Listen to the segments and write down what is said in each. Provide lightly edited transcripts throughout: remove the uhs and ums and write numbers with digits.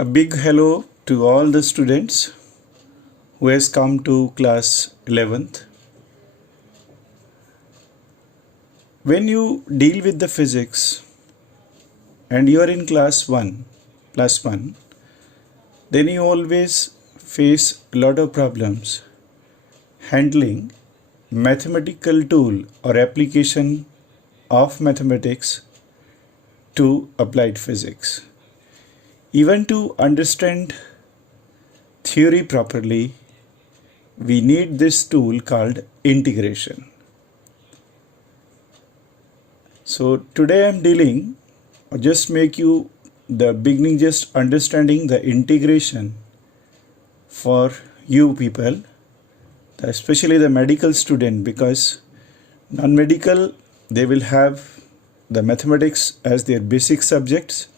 A big hello to all the students who has come to class 11th. When you deal with the physics and you are in class 1, plus 1, then you always face a lot of problems handling mathematical tool or application of mathematics to applied physics. Even to understand theory properly, we need this tool called integration. So today I'm dealing, or just make you the beginning, just understanding the integration for you people, especially the medical student, because non-medical, they will have the mathematics as their basic subjects,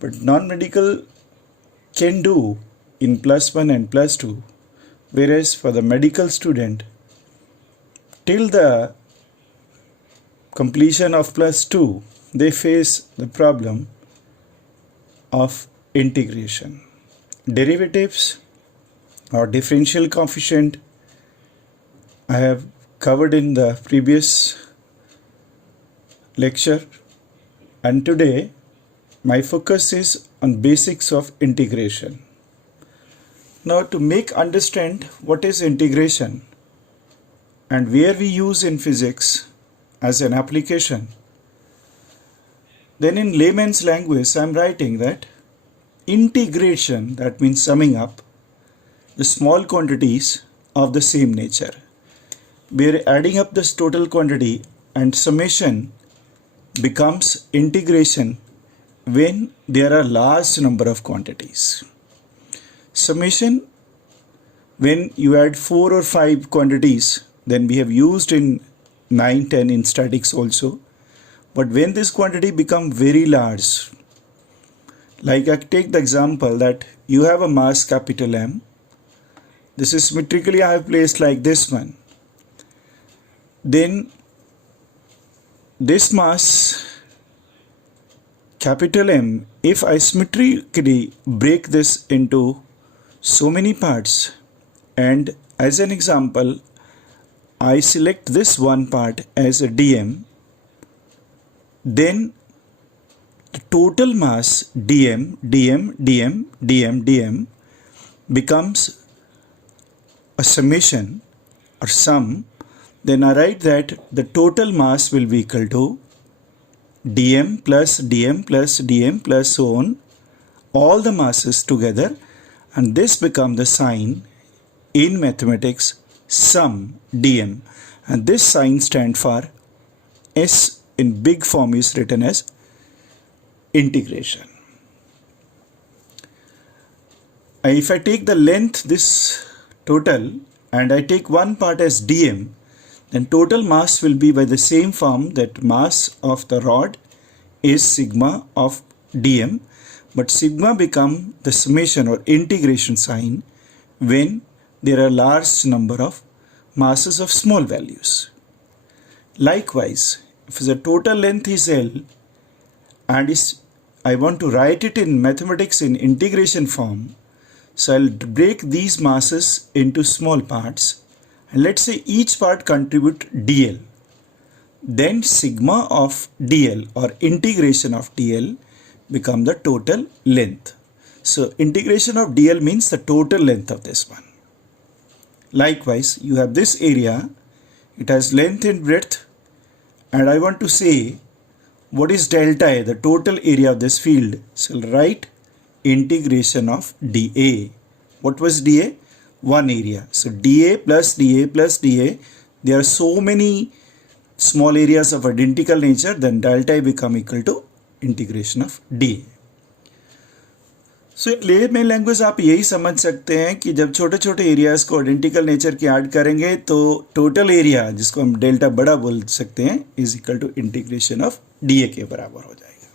but non-medical can do in plus 1 and plus 2, whereas for the medical student, till the completion of plus 2, they face the problem of integration. Derivatives or differential coefficient I have covered in the previous lecture, and today my focus is on basics of integration. Now, to make understand what is integration and where we use in physics as an application, then in layman's language I am writing that integration, that means summing up the small quantities of the same nature. We are adding up this total quantity, and summation becomes integration when there are large number of quantities. Summation, when you add 4 or 5 quantities, then we have used in 9, 10 in statics also. But when this quantity become very large, like I take the example that you have a mass capital M. This is symmetrically I have placed like this one. Then this mass capital M, if I symmetrically break this into so many parts, and as an example I select this one part as a dm, then the total mass dm, dm, dm, dm, dm becomes a summation or sum. Then I write that the total mass will be equal to dm plus dm plus dm plus so on, all the masses together, and this become the sign in mathematics sum dm, and this sign stand for S in big form is written as integration. And if I take the length, this total, and I take one part as dm, then total mass will be by the same form, that mass of the rod is sigma of dm, but sigma become the summation or integration sign when there are large number of masses of small values. Likewise, if the total length is L and I want to write it in mathematics in integration form, so I'll break these masses into small parts, and let's say each part contribute dl. Then sigma of dl or integration of dl become the total length. So integration of dl means the total length of this one. Likewise, you have this area, it has length and breadth, and I want to say what is delta A, the total area of this field. So I'll write integration of dA. What was dA? One area. So dA plus dA plus dA, there are so many small areas of identical nature, then delta A become equal to integration of dA. So in layman language आप यही समझ सकते हैं कि जब छोटे छोटे areas को आइडेंटिकल नेचर के ऐड करेंगे तो टोटल एरिया, जिसको हम डेल्टा बड़ा बोल सकते हैं, is equal to integration of d a के बराबर हो जाएगा.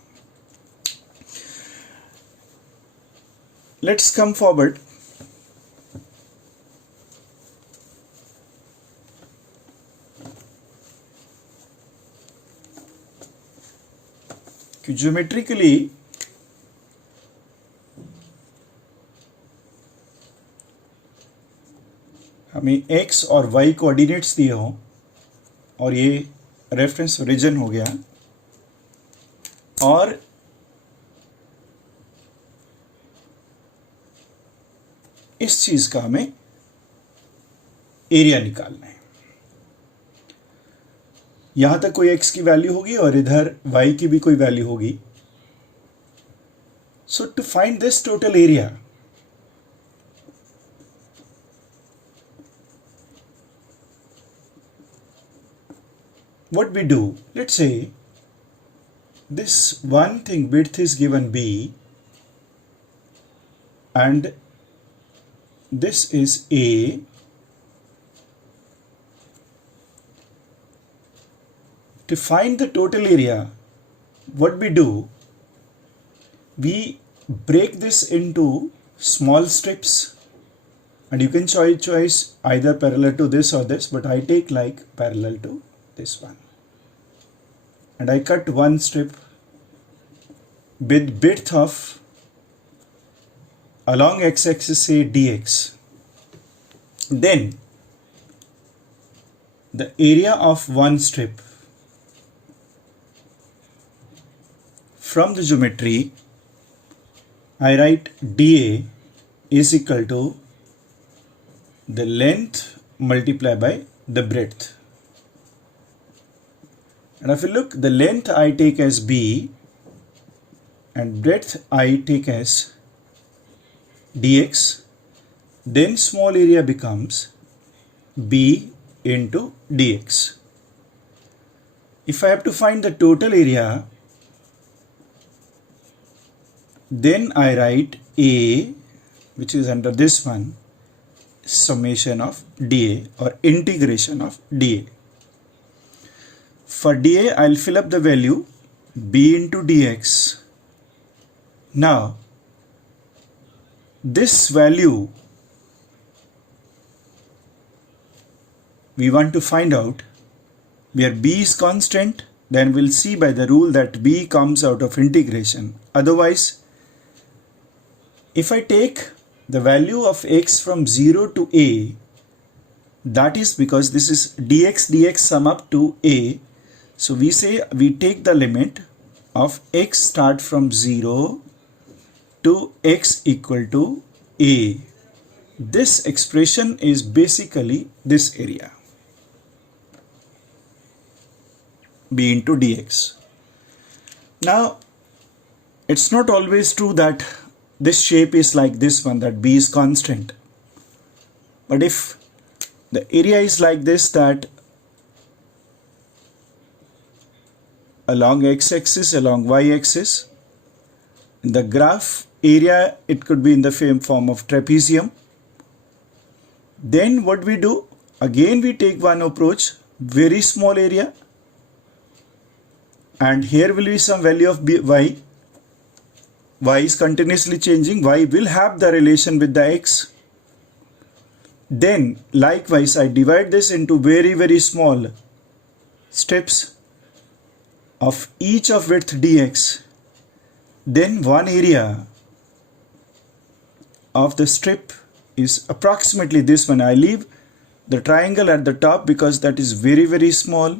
Let's come forward. ज्योमेट्रिकली हमें x और y कोऑर्डिनेट्स दिए हों और ये रेफरेंस रीजन हो गया और इस चीज का हमें एरिया निकालना है। यहां तक कोई x की वैल्यू होगी और इधर y की भी कोई वैल्यू होगी। So to find this total area, what we do, let's say this one thing width is given b and this is a, to find the total area what we do, we break this into small strips and you can choose either parallel to this or this, but I take like parallel to this one and I cut one strip with width of along x-axis say dx. Then the area of one strip from the geometry, I write dA is equal to the length multiplied by the breadth. And if you look, the length I take as b and breadth I take as dx, then small area becomes b into dx. If I have to find the total area, then I write a, which is under this one, summation of dA or integration of dA. For dA, I'll fill up the value b into dx. Now, this value we want to find out, where b is constant, then we'll see by the rule that b comes out of integration. Otherwise, if I take the value of x from 0 to a, that is because this is dx sum up to a. So we say we take the limit of x start from 0 to x equal to a. This expression is basically this area, b into dx. Now, it's not always true that this shape is like this one, that b is constant. But if the area is like this, that along x-axis, along y-axis, in the graph area, it could be in the same form of trapezium. Then what we do, again we take one approach, very small area, and here will be some value of y. Y is continuously changing, y will have the relation with the x. Then likewise I divide this into very small strips of each of width dx. Then one area of the strip is approximately this one. I leave the triangle at the top because that is very small.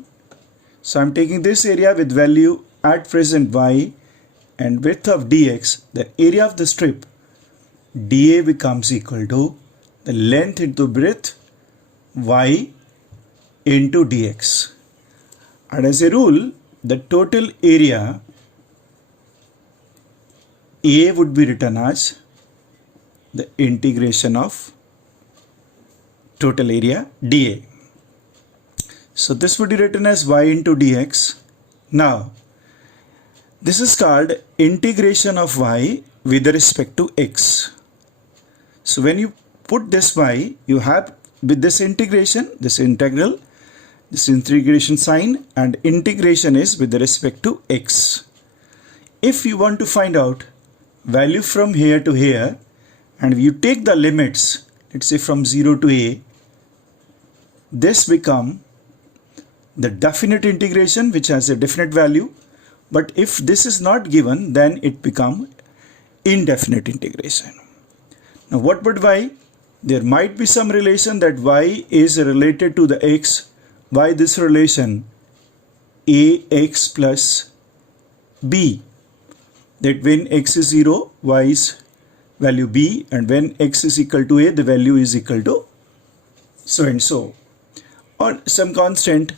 So I'm taking this area with value at present y and width of dx. The area of the strip dA becomes equal to the length into breadth y into dx. And as a rule, the total area A would be written as the integration of total area dA. So this would be written as y into dx. Now, this is called integration of y with respect to x. So when you put this y, you have with this integration, this integral, this integration sign, and integration is with respect to x. If you want to find out value from here to here, and you take the limits, let's say from 0 to a, this become the definite integration which has a definite value. But if this is not given, then it become indefinite integration. Now what would y? there might be some relation that y is related to the x. Why this relation? Ax plus b. That when x is 0, y is value b, and when x is equal to a, the value is equal to so and so. Or some constant,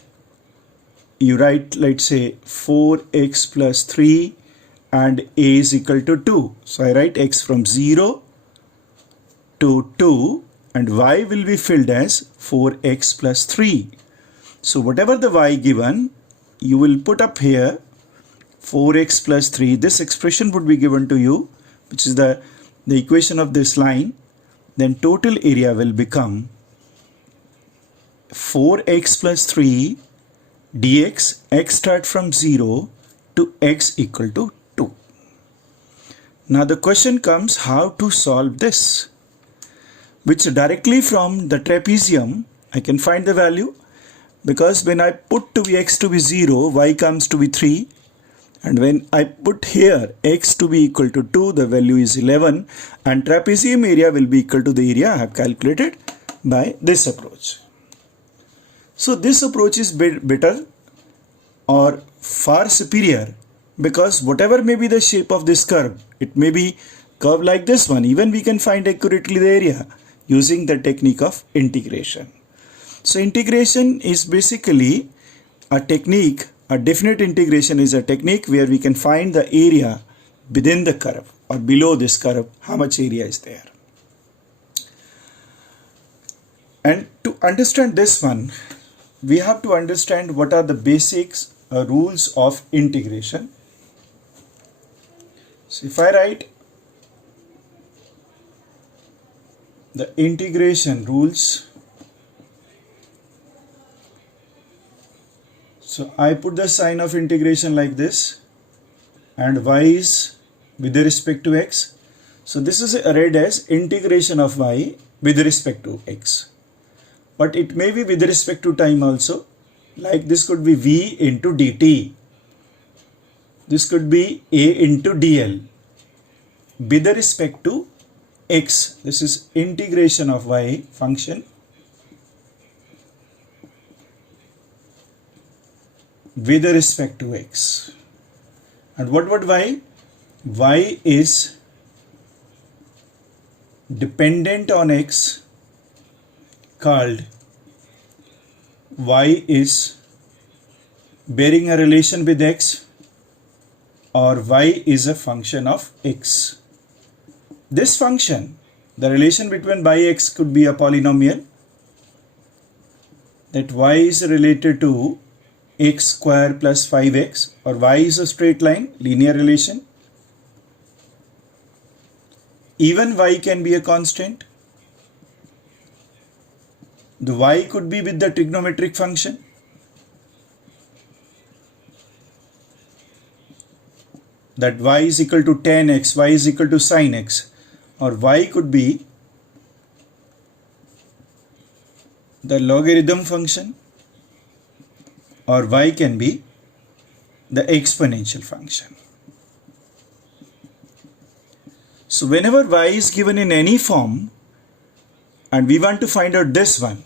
you write, let's say 4x plus 3 and a is equal to 2. So I write x from 0 to 2 and y will be filled as 4x plus 3. So whatever the y given, you will put up here 4x plus 3. This expression would be given to you, which is the equation of this line. Then total area will become 4x plus 3 dx, x start from 0 to x equal to 2. Now the question comes how to solve this, which directly from the trapezium I can find the value, because when I put to be x to be 0, y comes to be 3, and when I put here x to be equal to 2, the value is 11, and trapezium area will be equal to the area I have calculated by this approach. So this approach is better or far superior, because whatever may be the shape of this curve, it may be curve like this one, even we can find accurately the area using the technique of integration. So integration is basically a technique, a definite integration is a technique where we can find the area within the curve or below this curve, how much area is there. And to understand this one, we have to understand what are the basics rules of integration. So if I write the integration rules, so I put the sign of integration like this, and y is with respect to x. So this is read as integration of y with respect to x. But it may be with respect to time also, like this could be v into dt. This could be a into dl with respect to x. This is integration of y function with respect to x. And what would y? Y is dependent on x, called y is bearing a relation with x, or y is a function of x. This function, the relation between y x could be a polynomial, that y is related to x square plus 5x, or y is a straight line, linear relation. Even y can be a constant. The y could be with the trigonometric function. That y is equal to tan x, y is equal to sin x, or y could be the logarithm function, or y can be the exponential function. So whenever y is given in any form and we want to find out this one,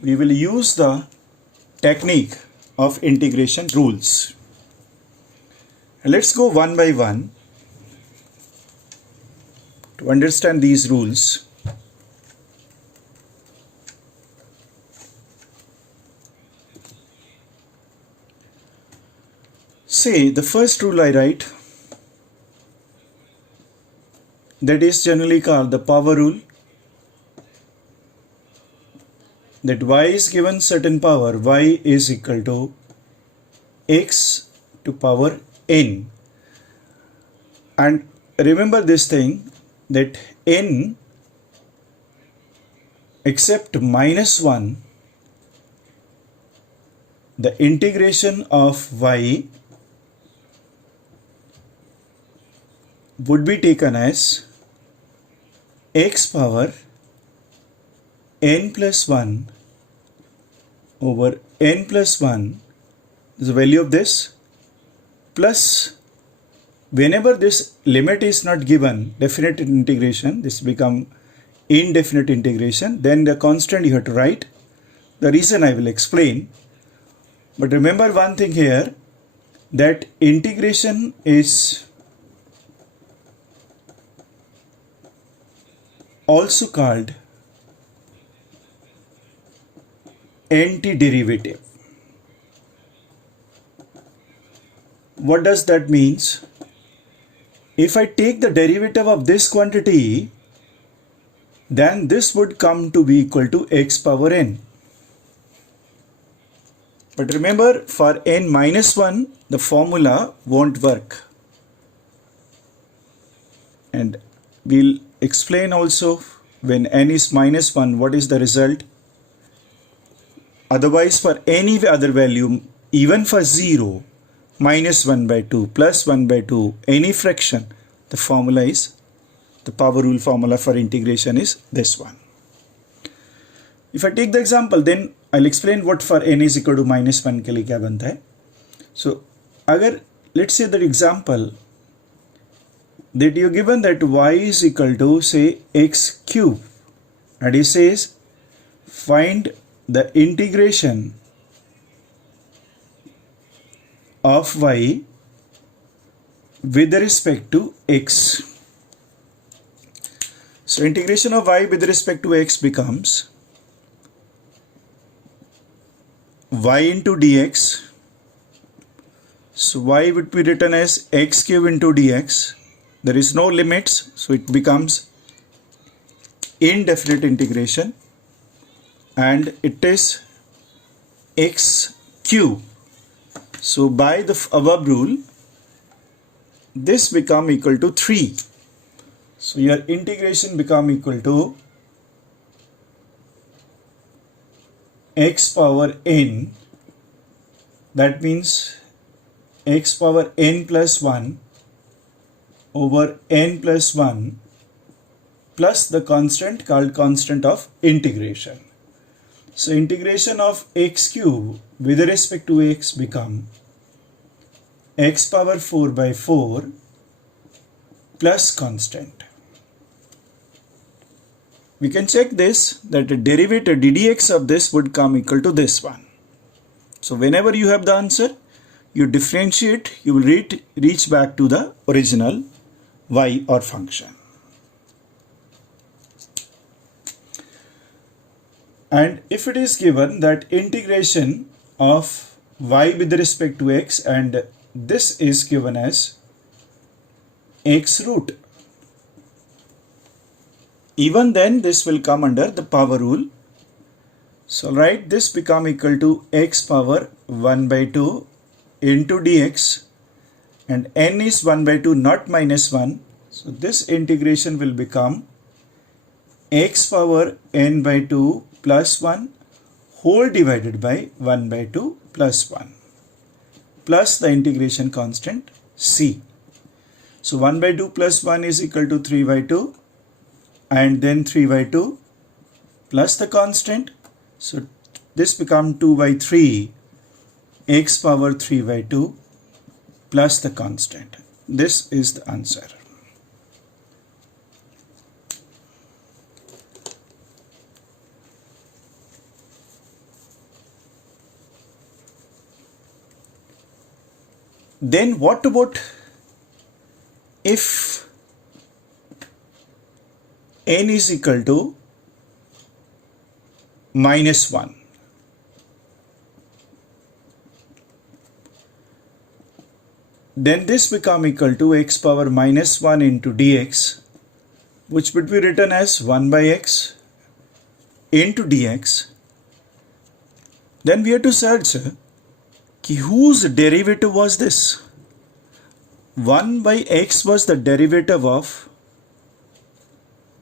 we will use the technique of integration rules. And let's go one by one to understand these rules. Say the first rule I write, that is generally called the power rule, that y is given certain power, y is equal to x to power n. And remember this thing, that n except -1, the integration of y would be taken as x power n plus 1 over n plus 1 is the value of this, plus whenever this limit is not given, definite integration, this become indefinite integration, then the constant you have to write. The reason I will explain. But remember one thing here, that integration is also called antiderivative. What does that means? If I take the derivative of this quantity, then this would come to be equal to x power n. But remember, for n minus 1, the formula won't work. And we'll explain also when n is minus 1, what is the result. Otherwise, for any other value, even for 0, minus 1 by 2, plus 1 by 2, any fraction, the formula is, the power rule formula for integration is this one. If I take the example, then I'll explain what for n is equal to minus 1 के लिए क्या बनता है. So, अगर let's say that example that you given that y is equal to say x cube, and he says find the integration of y with respect to x. So integration of y with respect to x becomes y into dx. So y would be written as x cube into dx. There is no limits, so it becomes indefinite integration, and it is x cube. So by the above rule, this become equal to 3. So your integration become equal to x power n, that means x power n plus 1 over n plus 1 plus the constant called constant of integration. So integration of x cube with respect to x become x power 4 by 4 plus constant. We can check this, that the derivative ddx of this would come equal to this one. So whenever you have the answer, you differentiate, you will reach back to the original y or function. And if it is given that integration of y with respect to x, and this is given as x root, even then this will come under the power rule. So write this become equal to x power 1 by 2 into dx, and n is 1 by 2 not minus 1. So this integration will become x power n by 2 plus 1 whole divided by 1 by 2 plus 1 plus the integration constant c. So 1 by 2 plus 1 is equal to 3 by 2, and then 3 by 2 plus the constant. So this become 2 by 3 x power 3 by 2 plus the constant. This is the answer. Then what about if n is equal to minus 1? Then this become equal to x power minus 1 into dx, which would be written as 1 by x into dx. Then we have to search whose derivative was this. 1 by x was the derivative of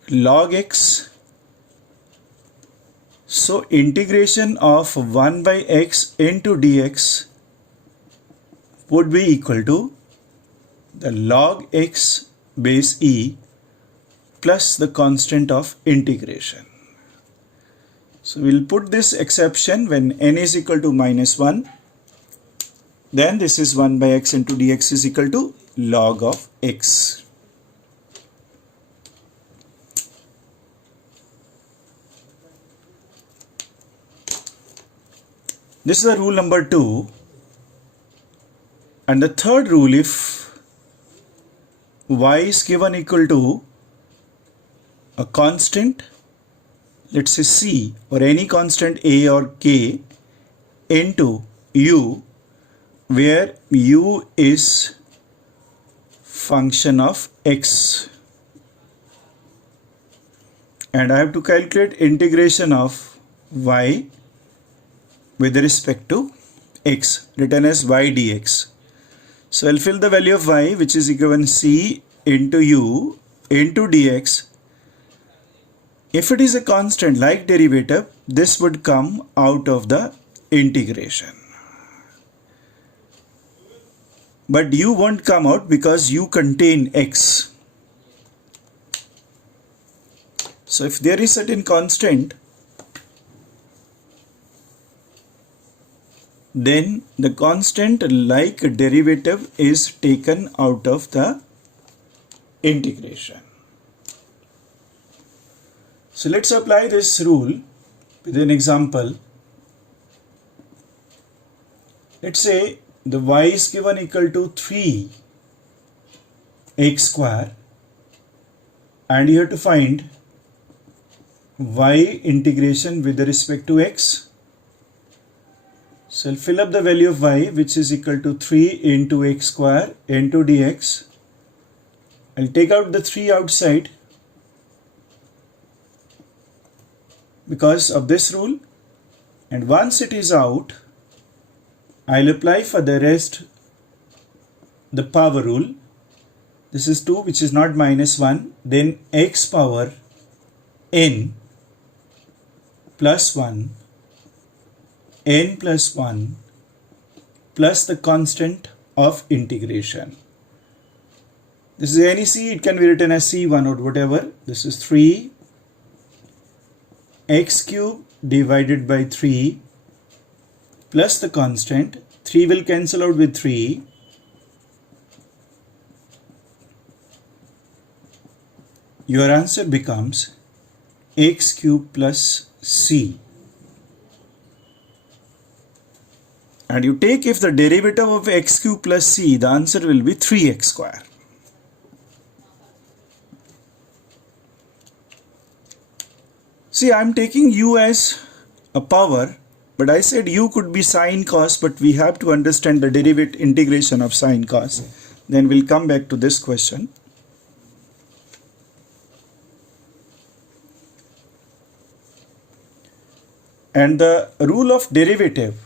log x. So integration of 1 by x into dx would be equal to the log x base e plus the constant of integration. So we'll put this exception when n is equal to minus 1. Then this is 1 by x into dx is equal to log of x. This is the rule number 2. And the third rule, if y is given equal to a constant, let's say c, or any constant a or k, into u, where u is function of x, and I have to calculate integration of y with respect to x, written as y dx. So I'll fill the value of y, which is equivalent c into u into dx. If it is a constant like derivative, this would come out of the integration. But u won't come out because u contain x. So if there is certain constant, then the constant like derivative is taken out of the integration. So let's apply this rule with an example. Let's say the y is given equal to 3x square, and you have to find y integration with respect to x. So I'll fill up the value of y, which is equal to 3 into x square into dx. I'll take out the 3 outside because of this rule, and once it is out, I'll apply for the rest the power rule. This is 2, which is not minus 1, then x power n plus 1, n plus 1 plus the constant of integration. This is any c, it can be written as c1 or whatever. This is 3 x cube divided by 3 plus the constant. 3 will cancel out with 3. Your answer becomes x cube plus c. And you take, if the derivative of x cube plus c, the answer will be 3x square. See, I am taking u as a power, but I said u could be sine cos, but we have to understand the derivative integration of sine cos. Then we'll come back to this question. And the rule of derivative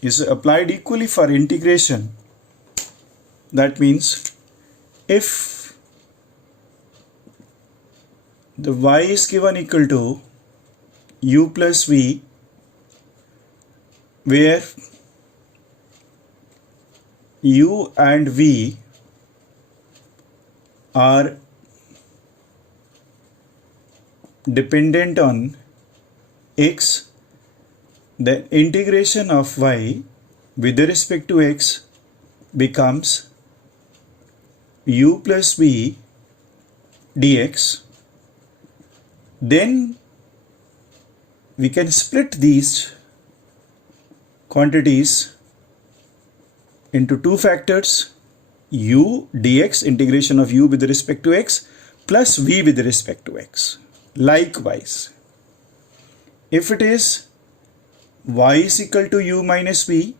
is applied equally for integration. That means if the y is given equal to u plus v, where u and v are dependent on x, the integration of y with respect to x becomes u plus v dx. Then we can split these quantities into two factors, u dx, integration of u with respect to x, plus v with respect to x. Likewise, if it is y is equal to u minus v,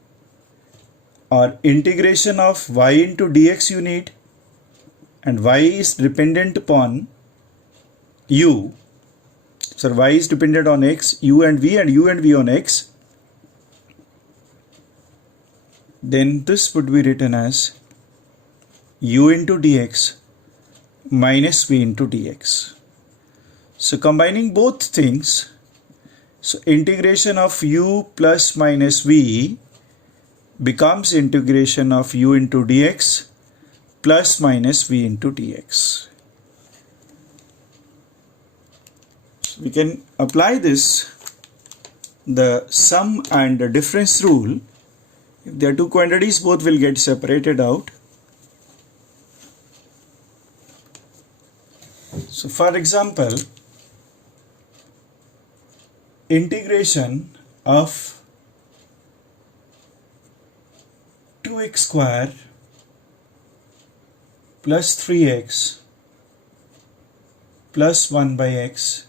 or integration of y into dx you need, and y is dependent upon u, so y is dependent on x, u and v on x, then this would be written as u into dx minus v into dx. So combining both things, so integration of u plus minus v becomes integration of u into dx plus minus v into dx. So we can apply this, the sum and the difference rule. If there are two quantities, both will get separated out. So for example, integration of 2x square plus 3x plus 1 by x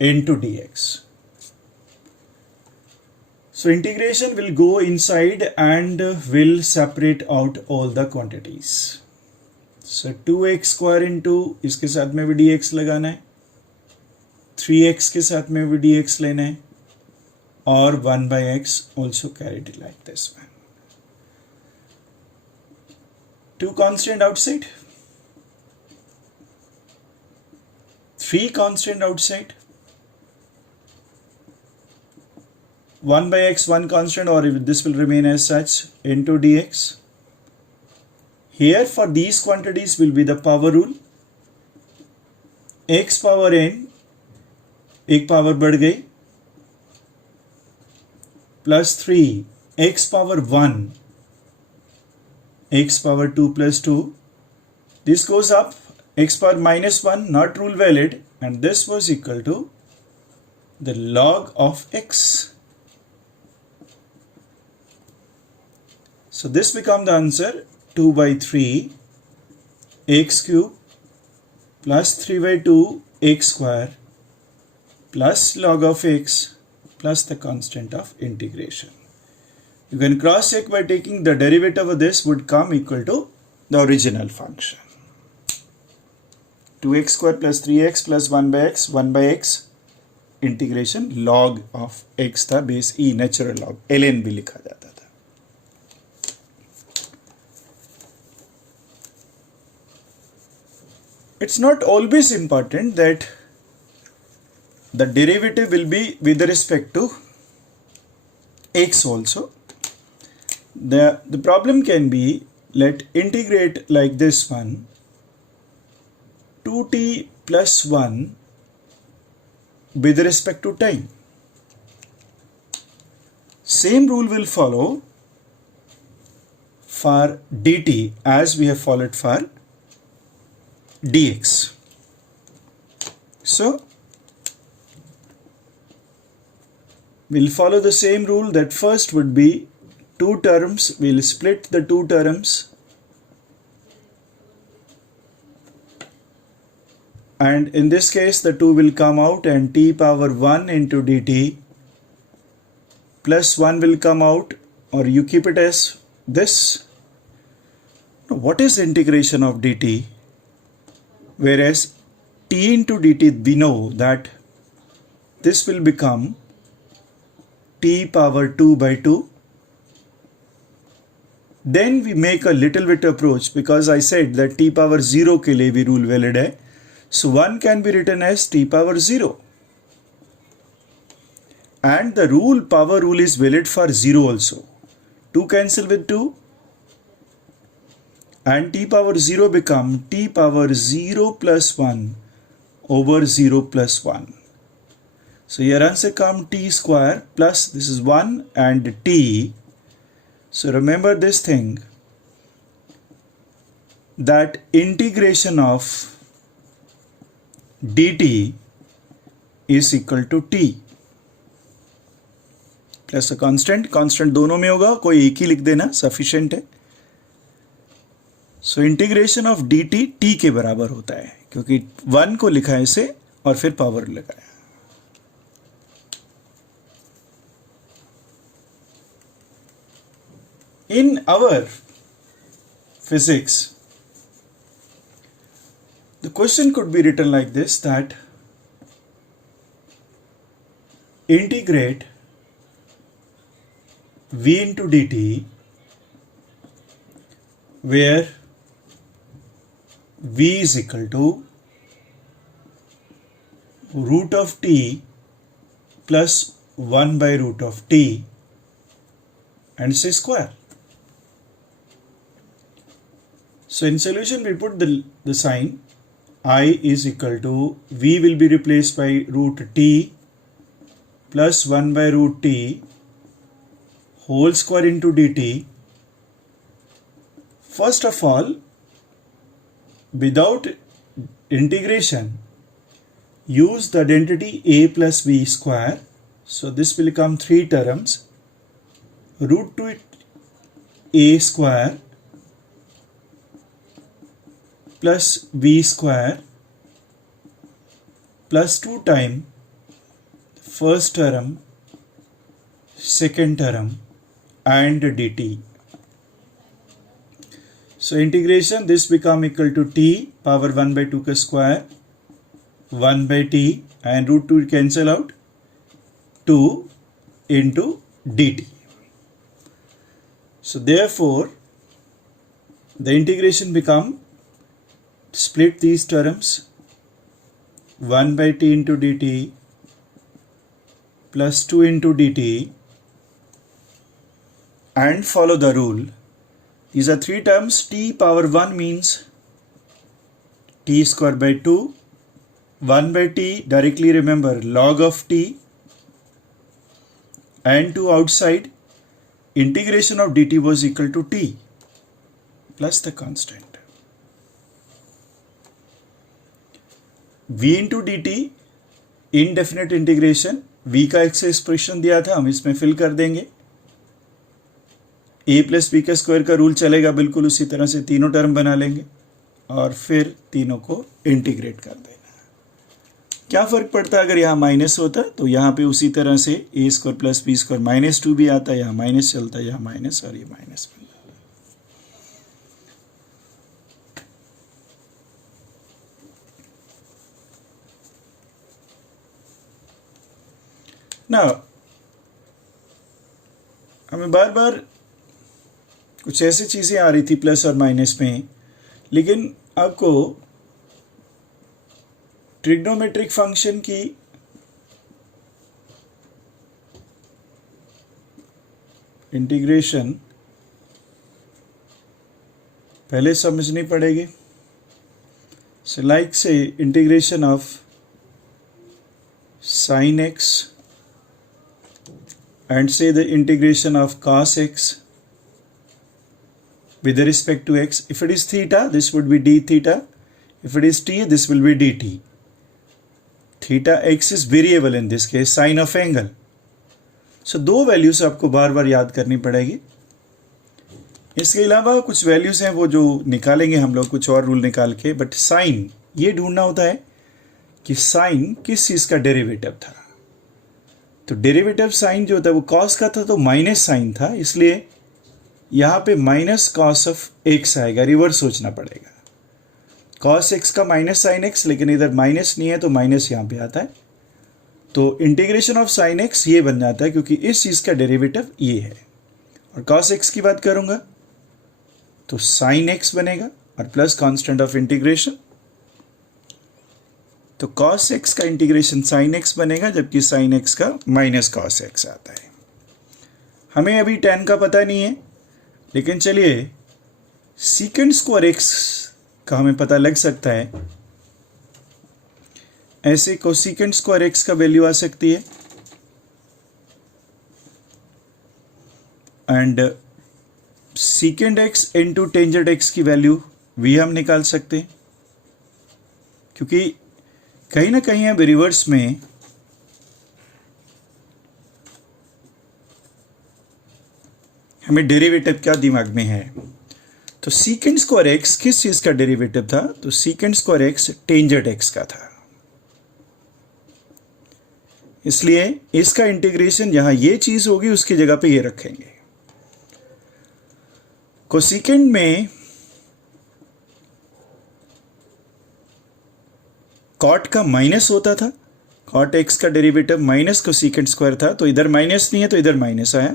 into dx. So integration will go inside and will separate out all the quantities. So 2x square into इसके साथ में भी dx लगाना है, 3x के साथ में भी dx लेना है, और 1 by x also carried like this one. Two constant outside, 3 constant outside, 1 by x, 1 constant, or this will remain as such, into dx. Here for these quantities will be the power rule. x power n, एक power बढ़ गई, plus 3 x power 1, x power 2 plus 2. This goes up, x power minus 1, not rule valid, and this was equal to the log of x. So this become the answer, 2 by 3 x cube plus 3 by 2 x square plus log of x plus the constant of integration. You can cross check by taking the derivative of this would come equal to the original function. 2x square plus 3x plus 1 by x integration log of x था, base e natural log ln भी लिखा जाता था. It's not always important that the derivative will be with respect to x also. The problem can be, let integrate like this one, 2t plus 1 with respect to time. Same rule will follow for dt as we have followed for dx. So we'll follow the same rule that first would be two terms, we'll split the two terms and in this case the 2 will come out and t power 1 into dt plus 1 will come out, or you keep it as this. Now, what is integration of dt? Whereas t into dt, we know that this will become t power 2 by 2. Then we make a little bit approach, because I said that t power 0 के लिए भी rule valid है. So 1 can be written as t power 0. And the power rule is valid for 0 also. 2 cancel with 2. And t power 0 become t power 0 plus 1 over 0 plus 1. So your answer come t square plus this is 1 and t. So remember this thing, that integration of dt is equal to t plus a constant. Constant दोनों में होगा, कोई एक ही लिख देना, sufficient है. So integration of D T T के बराबर होता है, क्योंकि 1 को लिखा है इसे और फिर पावर लगाया. In our physics, the question could be written like this, that integrate v into dt where v is equal to root of t plus 1 by root of t and say square. So in solution we put the sign I is equal to v will be replaced by root t plus 1 by root t whole square into dt. First of all, without integration, use the identity a plus b square. So this will become 3 terms, root 2 a square plus b square plus 2 times first term, second term and dt. So integration, this become equal to t power 1 by 2 का square 1 by t and root 2 cancel out 2 into dt. So therefore the integration become, split these terms, 1 by t into dt plus 2 into dt and follow the rule. These are 3 terms. T power 1 means t square by 2. 1 by t, directly remember log of t, and 2 outside. Integration of dt was equal to t plus the constant. v into dt, indefinite integration. v का x expression दिया था, हम इसमें fill कर देंगे. a plus B का square का rule चलेगा बिल्कुल उसी तरह से, तीनों टर्म बना लेंगे और फिर तीनों को इंटीग्रेट कर देना. क्या फ़र्क पड़ता है अगर यहाँ माइनस होता तो यहाँ पे उसी तरह से a square plus b square minus 2 भी आता है, यहाँ माइनस चलता है, यहाँ माइनस और ये माइनस बन जाता है. ना हमें बार बार कुछ ऐसी चीज़ें आ रही थी प्लस और माइनस में, लेकिन आपको ट्रिग्नोमेट्रिक फंक्शन की इंटीग्रेशन पहले समझनी पड़ेगी. सो लाइक से integration of sin x and say the integration of cos x with respect to x. If it is theta, this would be d theta. If it is t, this will be dt. Theta x is variable in this case, sine of angle. So दो values आपको बार बार याद करनी पड़ेगी. इसके अलावा कुछ values हैं वो जो निकालेंगे हम लोग कुछ और रूल निकाल के, बट साइन ये ढूंढना होता है कि साइन किस चीज का डेरिवेटिव था. तो डेरिवेटिव साइन जो होता है वो कॉस का था तो माइनस साइन था, इसलिए यहाँ पे माइनस कॉस ऑफ एक्स आएगा. रिवर्स सोचना पड़ेगा. कॉस एक्स का माइनस साइन एक्स, लेकिन इधर माइनस नहीं है तो माइनस यहाँ पे आता है. तो इंटीग्रेशन ऑफ साइन एक्स ये बन जाता है क्योंकि इस चीज का डेरिवेटिव ये है. और कॉस एक्स की बात करूंगा तो साइन एक्स बनेगा और प्लस कांस्टेंट ऑफ इंटीग्रेशन. तो कॉस एक्स का इंटीग्रेशन साइन एक्स बनेगा, जबकि साइन एक्स का माइनस कॉस एक्स आता है. हमें अभी tan का पता नहीं है, लेकिन चलिए सीकेंड स्क्वायर एक्स का हमें पता लग सकता है. ऐसे कोसेकेंड स्क्वायर एक्स का वैल्यू आ सकती है and सीकेंड x into tangent x की वैल्यू भी हम निकाल सकते हैं, क्योंकि कहीं ना कहीं अब रिवर्स में हमें डेरिवेटिव क्या दिमाग में है. तो सीकेंड स्क्वायर एक्स किस चीज का डेरिवेटिव था, तो secant square x tangent x का था. इसलिए इसका इंटीग्रेशन जहां ये चीज होगी उसकी जगह पे ये रखेंगे. कोसेकेंड में कॉट का माइनस होता था, कॉट एक्स का डेरिवेटिव माइनस कोसेकेंड स्क्वायर था, तो इधर माइनस नहीं है तो इधर माइनस आया.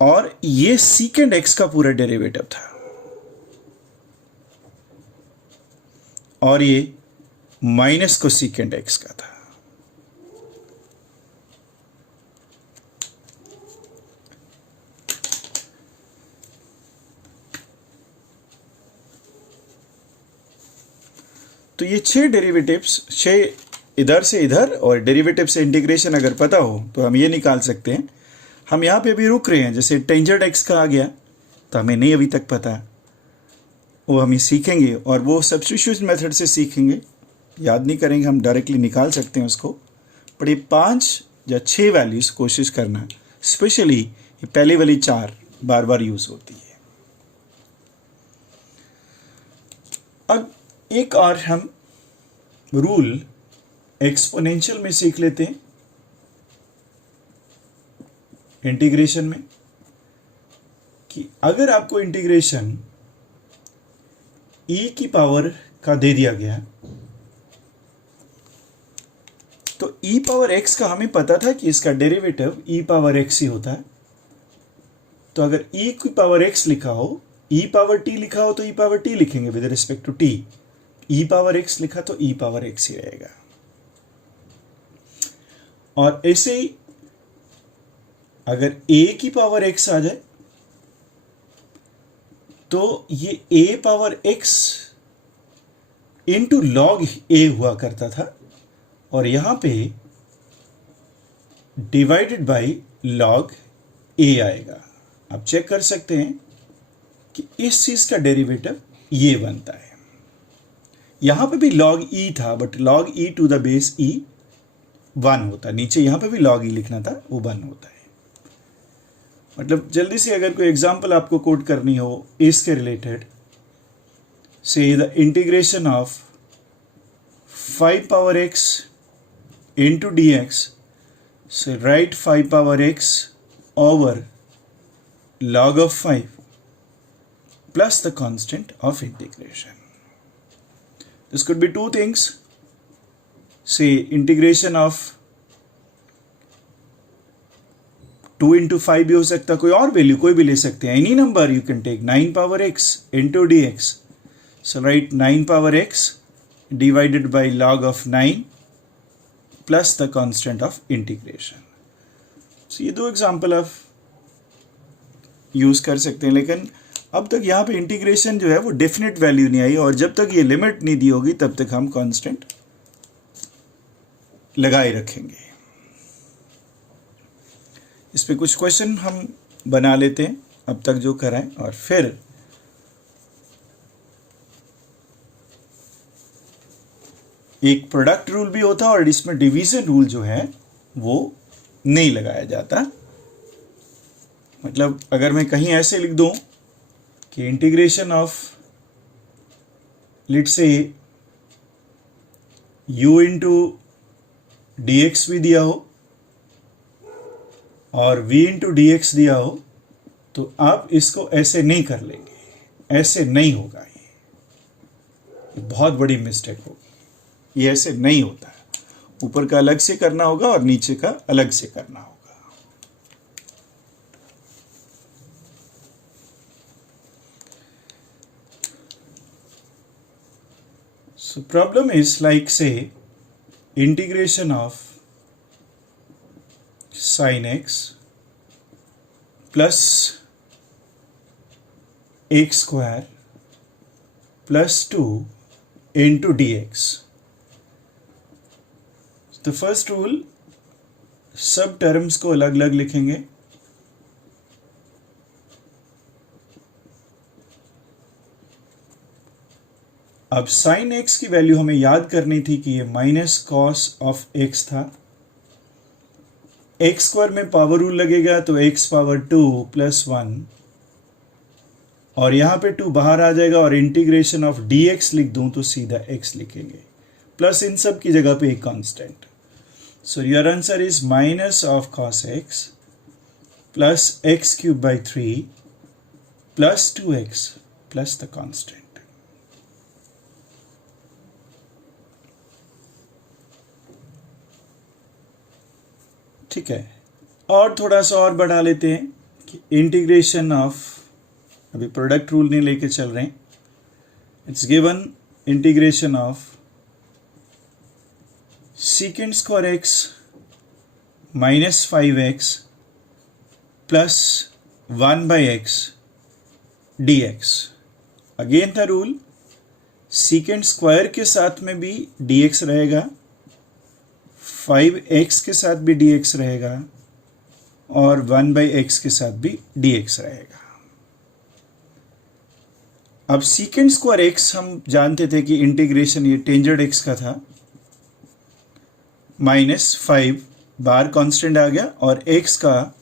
और ये सीकेंड एक्स का पूरा डेरिवेटिव था और ये माइनस कोसेकेंड एक्स का था. तो ये 6 डेरिवेटिव्स, 6 इधर से इधर और डेरिवेटिव से इंटीग्रेशन अगर पता हो तो हम ये निकाल सकते हैं. हम यहाँ पे अभी रुक रहे हैं, जैसे टेंजेंट एक्स का आ गया तो हमें नहीं अभी तक पता. वो हम सीखेंगे, और वो सब्स्टिट्यूशन मेथड से सीखेंगे, याद नहीं करेंगे, हम डायरेक्टली निकाल सकते हैं उसको। पर ये 5 या 6 वैल्यूज़ कोशिश करना, स्पेशली ये पहले वाली 4 बार बार यूज़ होती है। अब एक और हम रूल एक्सपोनेंशियल में सीख लेते हैं, इंटीग्रेशन में, कि अगर आपको इंटीग्रेशन e की पावर का दे दिया गया, तो e पावर x का हमें पता था कि इसका डेरिवेटिव e पावर x ही होता है। तो अगर e की पावर x लिखा हो, e पावर t लिखा हो, तो e पावर t लिखेंगे with respect to t। e power x लिखा तो e पावर x ही रहेगा। और ऐसे ही अगर a की पावर x आ जाए, तो ये a power x into log a हुआ करता था, और यहां पे डिवाइडेड बाई लॉग a आएगा। आप चेक कर सकते हैं कि इस चीज का डेरिवेटिव ये बनता है। यहां पे भी log e था, but log e to the base e 1 होता है। नीचे यहां पे भी log e लिखना था, वो 1 होता है। मतलब जल्दी से अगर कोई एग्जांपल आपको कोट करनी हो इसके रिलेटेड, से the integration of 5 power x into dx, so write 5 power x over log of 5 plus the constant of integration. This could be two things, say integration of 2 into 5 भी हो सकता, कोई और वैल्यू कोई भी ले सकते हैं, any number you can take, 9 power x into dx, so write 9 power x divided by log of 9 plus the constant of integration. So ये 2 एग्जाम्पल आप यूज कर सकते हैं, लेकिन अब तक यहाँ पे इंटीग्रेशन जो है वो डेफिनेट वैल्यू नहीं आई, और जब तक ये लिमिट नहीं दी होगी तब तक हम कांस्टेंट लगाए रखेंगे। इस पे कुछ क्वेश्चन हम बना लेते हैं अब तक जो कराएं, और फिर एक प्रोडक्ट रूल भी होता है, और इसमें डिवीजन रूल जो है वो नहीं लगाया जाता। मतलब अगर मैं कहीं ऐसे लिख दूं कि integration of let's say u into d x भी दिया हो और v इंटू डी एक्स दिया हो, तो आप इसको ऐसे नहीं कर लेंगे, ऐसे नहीं होगा। ये बहुत बड़ी मिस्टेक होगी, ये ऐसे नहीं होता है। ऊपर का अलग से करना होगा और नीचे का अलग से करना होगा। So problem is like say integration of sin x plus x square plus 2 into dx. तो फर्स्ट रूल, सब टर्म्स को अलग अलग लिखेंगे। अब साइन एक्स की वैल्यू हमें याद करनी थी कि ये माइनस कॉस ऑफ एक्स था। एक्स स्क्वायर में पावर रूल लगेगा तो एक्स पावर 2 प्लस 1, और यहां पे 2 बाहर आ जाएगा, और इंटीग्रेशन ऑफ डी एक्स लिख दूं तो सीधा एक्स लिखेंगे, प्लस इन सब की जगह पे एक constant. So your answer is minus of cos x plus x cubed by 3 plus 2x plus the constant. ठीक है, और थोड़ा सा और बढ़ा लेते हैं कि इंटीग्रेशन ऑफ, अभी प्रोडक्ट रूल नहीं लेके चल रहे हैं, it's given integration of secant square x minus 5x plus 1 by x dx. Again था रूल, secant स्क्वायर के साथ में भी dx रहेगा, 5x के साथ भी dx रहेगा, और 1 by x के साथ भी dx रहेगा। अब सीकेंड स्क्वायर एक्स हम जानते थे कि इंटीग्रेशन ये टेंजेंट एक्स का था, -5 बार कांस्टेंट आ गया, और एक्स का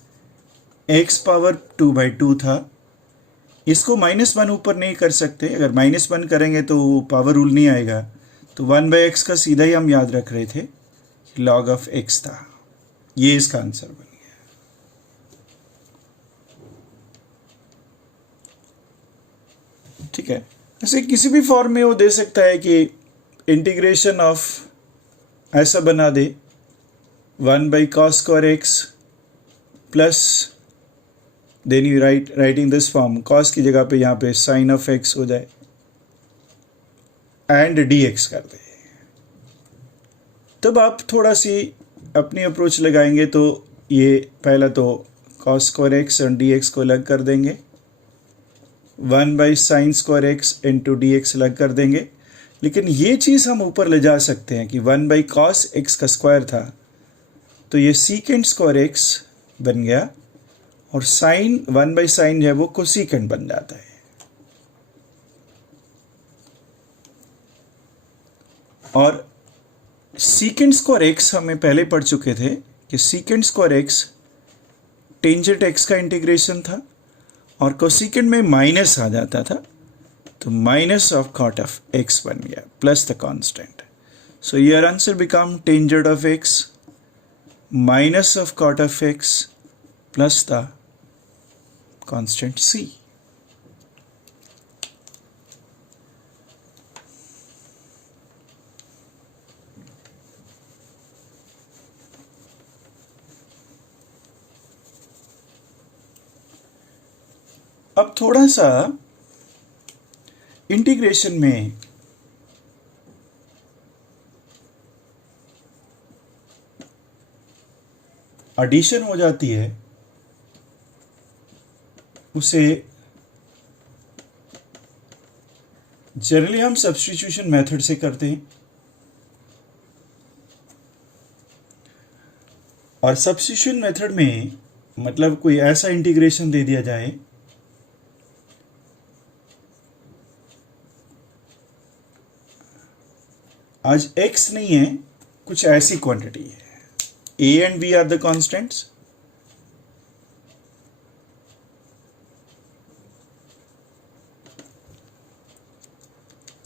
एक्स पावर 2/2 था। इसको -1 ऊपर नहीं कर सकते, अगर -1 करेंगे तो पावर रूल नहीं आएगा, तो 1/x का सीधा ही हम याद रख रहे थे, log ऑफ x था। ये इसका आंसर बन गया। ठीक है, ऐसे किसी भी फॉर्म में वो दे सकता है कि इंटीग्रेशन ऑफ ऐसा बना दे 1/cos square x plus then you writing this form, cos की जगह पे यहाँ पे sin ऑफ x हो जाए एंड dx कर दे। तब आप थोड़ा सी अपनी अप्रोच लगाएंगे, तो ये पहला तो cos square x और dx को अलग कर देंगे, 1/sin square x into dx अलग कर देंगे। लेकिन ये चीज़ हम ऊपर ले जा सकते हैं कि 1/cos x का स्क्वायर था, तो ये secant square x बन गया, और साइन 1/sin जो है वो कोसिकेंट बन जाता है। और secant square x हमें पहले पढ़ चुके थे कि secant square x tangent x का इंटीग्रेशन था, और कोसिकेंट में माइनस आ जाता था, तो minus of cot of x बन गया plus the constant. So your answer become tangent of x minus of cot of x plus the constant c। अब थोड़ा सा इंटीग्रेशन में एडिशन हो जाती है, उसे जनरली हम सब्स्टिट्यूशन मेथड से करते हैं। और सब्स्टिट्यूशन मेथड में मतलब कोई ऐसा इंटीग्रेशन दे दिया जाए आज x नहीं है, कुछ ऐसी क्वांटिटी है, a and b are the constants,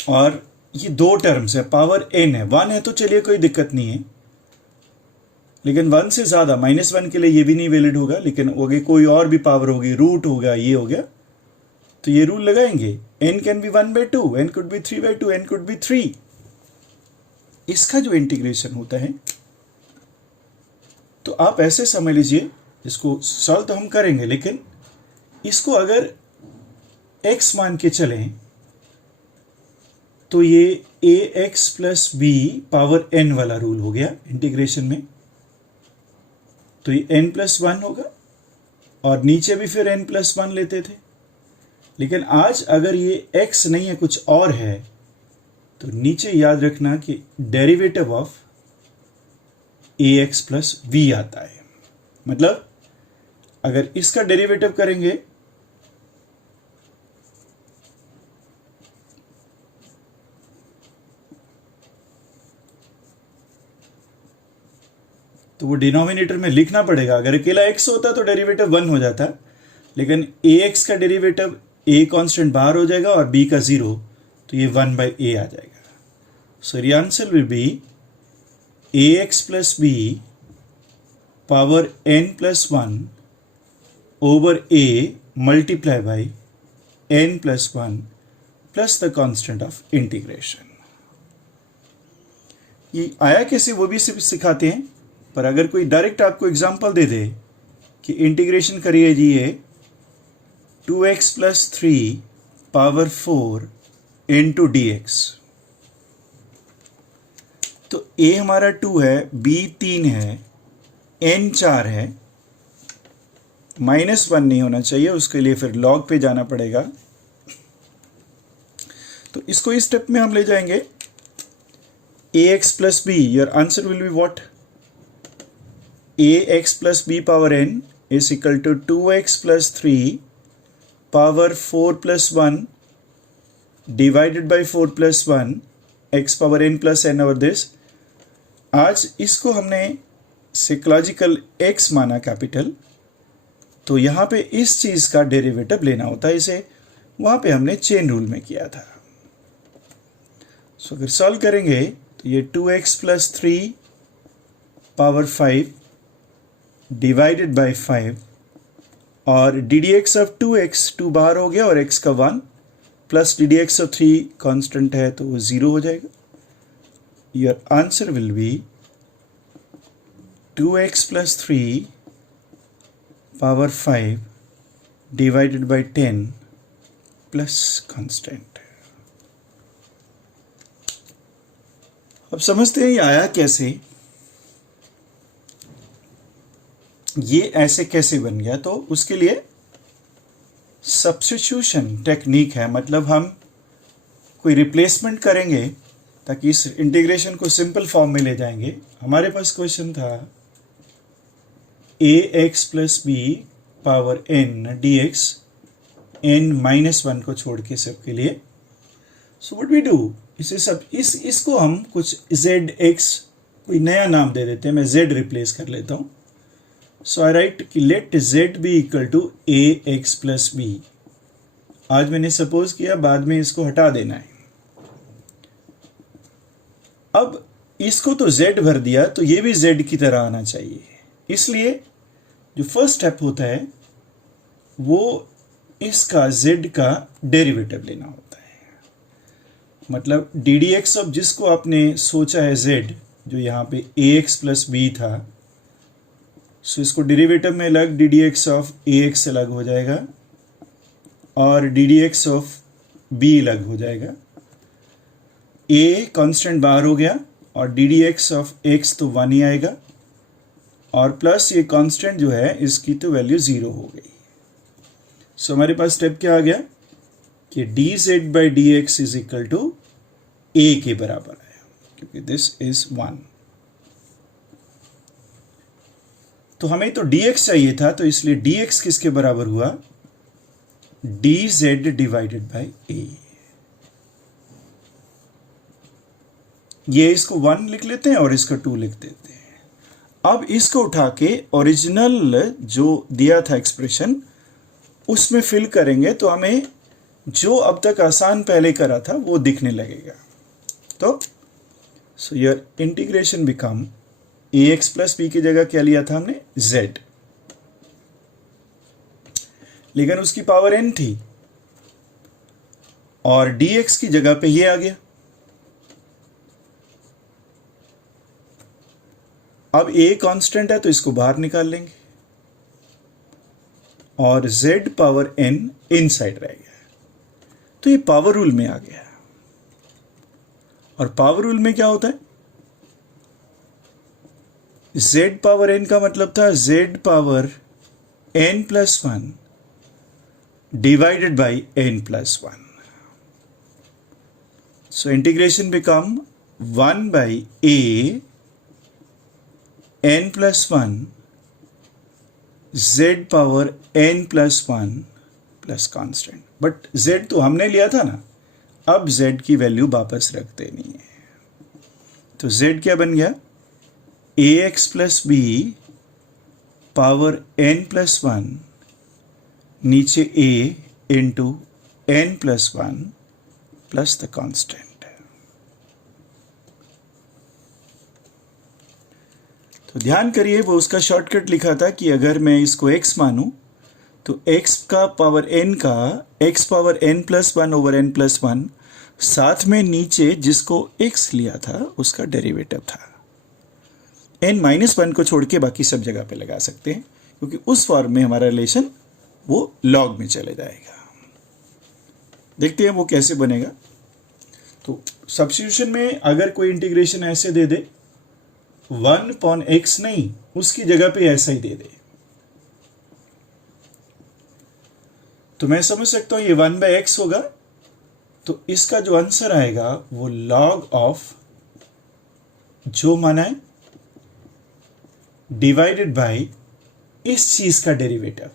और ये दो टर्म्स है, पावर n है, 1 है तो चलिए कोई दिक्कत नहीं है, लेकिन 1 से ज़्यादा -1 के लिए ये भी नहीं वैलिड होगा, लेकिन होगी कोई और भी पावर होगी, रूट होगा, ये हो गया, तो ये रूल लगाएंगे n can be 1/2, n could be 3/2, n could be 3। इसका जो इंटीग्रेशन होता है, तो आप ऐसे समझ लीजिए, इसको सॉल्व तो हम करेंगे, लेकिन इसको अगर x मान के चलें तो ये ax plus b power n वाला रूल हो गया इंटीग्रेशन में, तो ये n+1 होगा, और नीचे भी फिर n+1 लेते थे। लेकिन आज अगर ये x नहीं है कुछ और है, तो नीचे याद रखना कि derivative of ax plus v आता है। मतलब अगर इसका डेरिवेटिव करेंगे तो वो डिनोमिनेटर में लिखना पड़ेगा। अगर अकेला x होता तो डेरिवेटिव 1 हो जाता, लेकिन ax का डेरिवेटिव a कांस्टेंट बाहर हो जाएगा और b का 0, तो ये 1/a आ जाएगा। So the answer will B ax plus b power n+1 over a multiply by n+1 plus the constant of integration. ये आया कैसे वो भी सिखाते हैं, पर अगर कोई डायरेक्ट आपको एग्जांपल दे दे कि इंटीग्रेशन करिए जी ये 2x plus 3 power 4 into dx, तो a हमारा 2 है, b 3 है, n 4 है, -1 नहीं होना चाहिए, उसके लिए फिर log पे जाना पड़ेगा। तो इसको इस स्टेप में हम ले जाएंगे ax plus b, your answer will be what, ax plus b power n is equal to 2x plus 3 power 4 plus 1 divided by 4 plus 1 x power n plus n over this. आज इसको हमने psychological x माना capital, तो यहाँ पे इस चीज़ का derivative लेना होता है, इसे वहाँ पे हमने चेन रूल में किया था। सो अगर सॉल्व करेंगे तो ये 2x plus 3 power 5 divided by 5 और D d x of 2x 2 बाहर हो गया और x का 1 plus D d x of 3 constant है तो वो 0 हो जाएगा। Your answer will B 2x plus 3 power 5 divided by 10 plus constant. अब समझते हैं ये आया कैसे, ये ऐसे कैसे बन गया। तो उसके लिए सब्स्टिट्यूशन टेक्निक है, मतलब हम कोई रिप्लेसमेंट करेंगे ताकि इस इंटीग्रेशन को सिंपल फॉर्म में ले जाएंगे। हमारे पास क्वेश्चन था ax plus b power n dx n minus 1 को छोड़ के सबके लिए। सो व्हाट वी डू, इसे सब इसको हम कुछ zx कोई नया नाम दे देते हैं, मैं z रिप्लेस कर लेता हूँ। सो आई राइट कि let z be equal to ax plus b. आज मैंने सपोज किया, बाद में इसको हटा देना है। अब इसको तो z भर दिया तो ये भी z की तरह आना चाहिए, इसलिए जो फर्स्ट स्टेप होता है वो इसका z का डेरिवेटिव लेना होता है। मतलब डी डी एक्स ऑफ जिसको आपने सोचा है z, जो यहाँ पे ax प्लस बी था, सो इसको डेरिवेटिव में अलग D d x of ax अलग हो जाएगा और D d x of b अलग हो जाएगा। a कांस्टेंट बाहर हो गया और D d x of x तो 1 ही आएगा और प्लस ये कांस्टेंट जो है इसकी तो वैल्यू 0 हो गई। सो हमारे पास स्टेप क्या आ गया कि d z by d x is equal to a के बराबर आया, क्योंकि दिस इज 1। तो हमें तो dx चाहिए था, तो इसलिए dx किसके बराबर हुआ, dz डिवाइडेड बाई a। ये इसको 1 लिख लेते हैं और इसको 2 लिख देते हैं। अब इसको उठा के ओरिजिनल जो दिया था एक्सप्रेशन उसमें फिल करेंगे तो हमें जो अब तक आसान पहले करा था वो दिखने लगेगा। तो so your integration become ax plus b की जगह क्या लिया था हमने, z, लेकिन उसकी पावर n थी और dx की जगह पे ये आ गया। अब a कांस्टेंट है तो इसको बाहर निकाल लेंगे और z पावर n इनसाइड रह गया, तो ये पावर रूल में आ गया। और पावर रूल में क्या होता है, z पावर n का मतलब था z power n plus 1 divided by n plus 1। So integration become 1 by a n plus 1 z power n plus 1 plus constant. But z तो हमने लिया था ना, अब z की वैल्यू वापस रख देनी है। तो z क्या बन गया, ax plus b power n plus 1 नीचे a into n plus 1 plus the constant. तो ध्यान करिए, वो उसका शॉर्टकट लिखा था कि अगर मैं इसको x मानूं तो x का पावर n का x power n plus 1 over n plus 1, साथ में नीचे जिसको x लिया था उसका डेरिवेटिव था। n माइनस 1 को छोड़ के बाकी सब जगह पे लगा सकते हैं, क्योंकि उस फॉर्म में हमारा रिलेशन वो लॉग में चले जाएगा। देखते हैं वो कैसे बनेगा। तो सब्स्टिट्यूशन में अगर कोई इंटीग्रेशन ऐसे दे दे 1 अपॉन x नहीं, उसकी जगह पे ऐसा ही दे दे, तो मैं समझ सकता हूं ये 1 बाई एक्स होगा। तो इसका जो आंसर आएगा वो लॉग ऑफ जो माना है डिवाइडेड बाई इस चीज का डेरिवेटिव,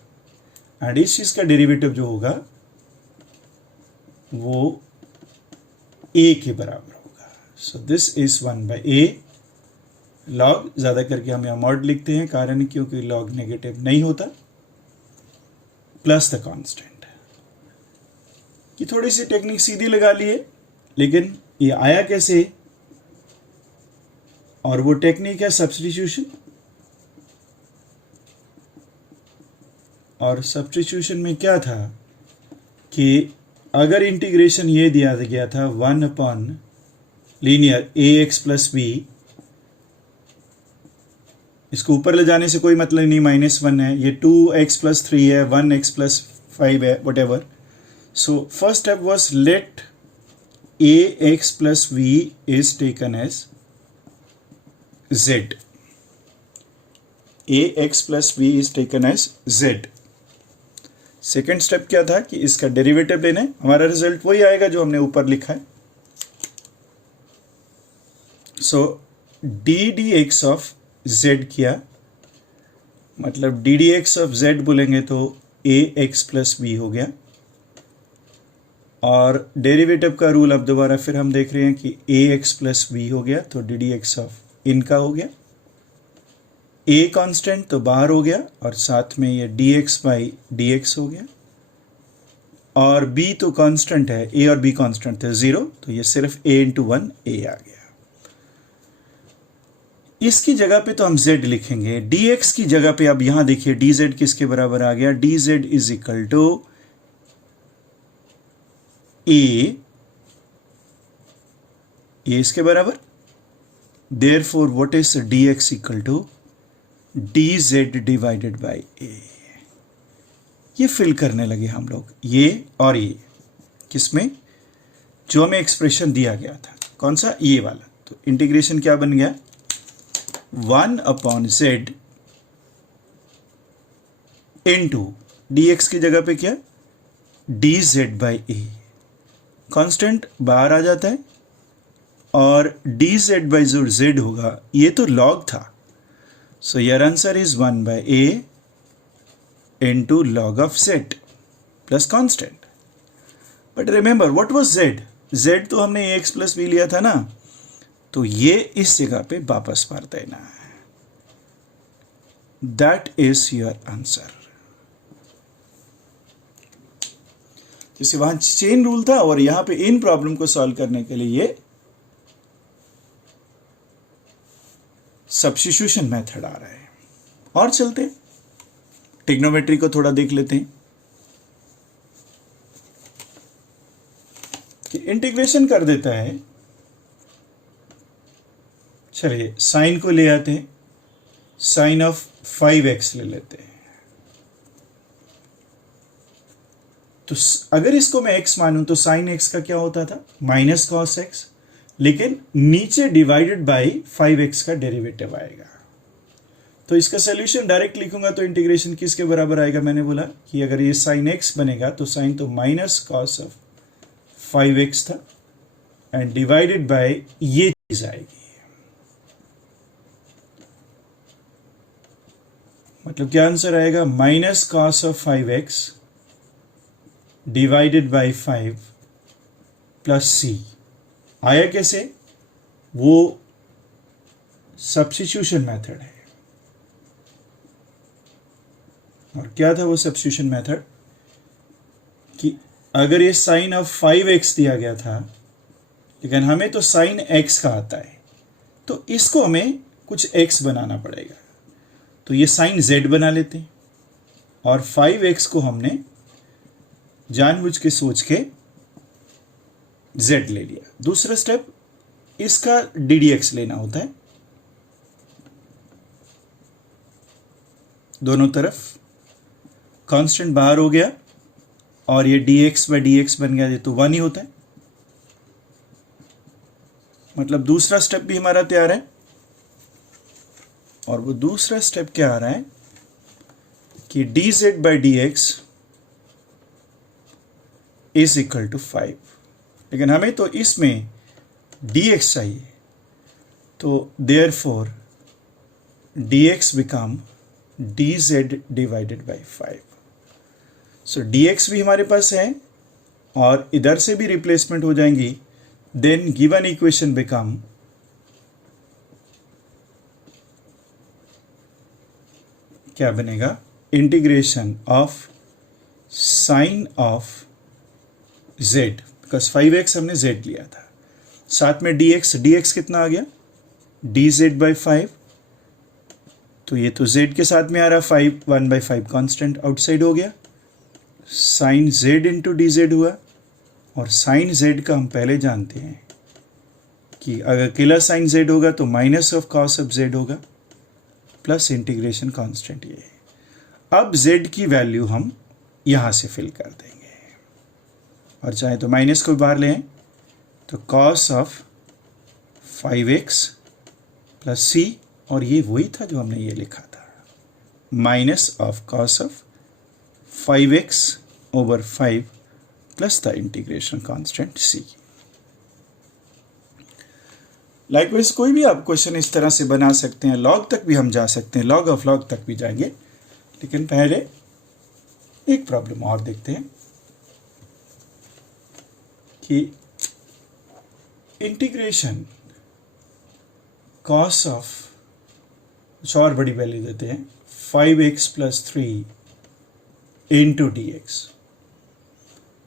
एंड इस चीज का डेरिवेटिव जो होगा वो ए के बराबर होगा। So this is 1/a log, ज़्यादा करके हम यहाँ मॉड लिखते हैं, कारण क्योंकि लॉग नेगेटिव नहीं होता, प्लस द कांस्टेंट। कि थोड़ी सी टेक्निक सीधी लगा लिए, लेकिन ये आया कैसे, और वो टेक्निक है सब्स्टिट्यूशन। और सब्स्टिट्यूशन में क्या था कि अगर इंटीग्रेशन ये दिया गया था 1 लीनियर ax प्लस बी, इसको ऊपर ले जाने से कोई मतलब नहीं, -1 है, ये 2x प्लस 3 है, 1x प्लस 5 है, whatever. So first step was let ax plus v is taken as z, ax plus v is taken as z। Second step क्या था कि इसका डेरिवेटिव लेना है, हमारा रिजल्ट वही आएगा जो हमने ऊपर लिखा है। So d d x of z किया, मतलब d d x of z बोलेंगे तो ax प्लस b हो गया। और डेरिवेटिव का रूल अब दोबारा फिर हम देख रहे हैं कि ax प्लस b हो गया, तो डी डी एक्स ऑफ इनका हो गया। a कांस्टेंट तो बाहर हो गया, और साथ में ये dx बाई dx हो गया। और b तो कांस्टेंट है, a और b कांस्टेंट थे 0, तो ये सिर्फ a इंटू 1 a आ गया। इसकी जगह पे तो हम z लिखेंगे, dx की जगह पे अब यहां देखिए dz किसके बराबर आ गया, dz is equal to a इसके बराबर। Therefore what is dx equal to dz divided by a। ये फिल करने लगे हम लोग, ये और ये, किसमें, जो हमें एक्सप्रेशन दिया गया था, कौन सा, ये वाला। तो इंटीग्रेशन क्या बन गया, 1/z इंटू dx की जगह पे क्या, dz बाई a। कांस्टेंट बाहर आ जाता है, और dz बाई जो z होगा, ये तो लॉग था। So your answer is 1/a into log of z plus constant. But remember what was z? z तो हमने ax plus b लिया था ना, तो ये इस जगह पे वापस मार देना है। That is your answer. जैसे वहां चेन रूल था, और यहां पे इन प्रॉब्लम को सॉल्व करने के लिए ये सब्स्टिट्यूशन मेथड आ रहा है। और चलते ट्रिग्नोमेट्री को थोड़ा देख लेते हैं कि इंटीग्रेशन कर देता है। चलिए साइन को ले आते हैं, साइन ऑफ 5x ले लेते हैं। तो अगर इसको मैं x मानूं तो साइन x का क्या होता था, माइनस कॉस x, लेकिन नीचे डिवाइडेड बाई 5x का डेरिवेटिव आएगा। तो इसका सॉल्यूशन डायरेक्ट लिखूंगा तो इंटीग्रेशन किसके बराबर आएगा, मैंने बोला कि अगर ये साइन x बनेगा तो साइन तो माइनस कॉस ऑफ 5x था, एंड डिवाइडेड बाय ये चीज आएगी। मतलब क्या आंसर आएगा, minus cos of 5x divided by 5 plus c। आया कैसे, वो सब्स्टिट्यूशन मेथड है। और क्या था वो सब्स्टिट्यूशन मेथड, कि अगर ये साइन ऑफ 5x दिया गया था, लेकिन हमें तो साइन x का आता है, तो इसको हमें कुछ x बनाना पड़ेगा। तो ये साइन z बना लेते हैं, और 5x को हमने जानबूझ के सोच के z ले लिया। दूसरा स्टेप, इसका ddx लेना होता है, दोनों तरफ कांस्टेंट बाहर हो गया, और ये dx बाई dx बन गया, ये तो 1 ही होता है। मतलब दूसरा स्टेप भी हमारा तैयार है। और वो दूसरा स्टेप क्या आ रहा है कि dz by dx is equal to 5, लेकिन हमें तो इसमें dx चाहिए, तो therefore dx become dz divided by 5। So dx भी हमारे पास है, और इधर से भी रिप्लेसमेंट हो जाएंगी, then given equation become क्या बनेगा, integration of sine of z, because 5x हमने z लिया था, साथ में dx कितना आ गया, dz/5, तो ये तो z के साथ में आ रहा, 1/5 कांस्टेंट आउटसाइड हो गया, साइन z इंटू डी हुआ, और साइन z का हम पहले जानते हैं कि अगर अकेला साइन z होगा तो minus of cos of z होगा, प्लस इंटीग्रेशन कांस्टेंट ये है। अब z की वैल्यू हम यहाँ से फिल कर देंगे, और चाहे तो माइनस को बाहर लें, तो cos of 5x plus c, और ये वही था जो हमने ये लिखा था, minus of cos of 5x/5 plus the integration constant c। Likewise कोई भी आप क्वेश्चन इस तरह से बना सकते हैं, लॉग तक भी हम जा सकते हैं, लॉग ऑफ लॉग तक भी जाएंगे, लेकिन पहले एक प्रॉब्लम और देखते हैं कि इंटीग्रेशन कॉस ऑफ, कुछ और बड़ी वैल्यू देते हैं, 5x + 3 इंटू dx,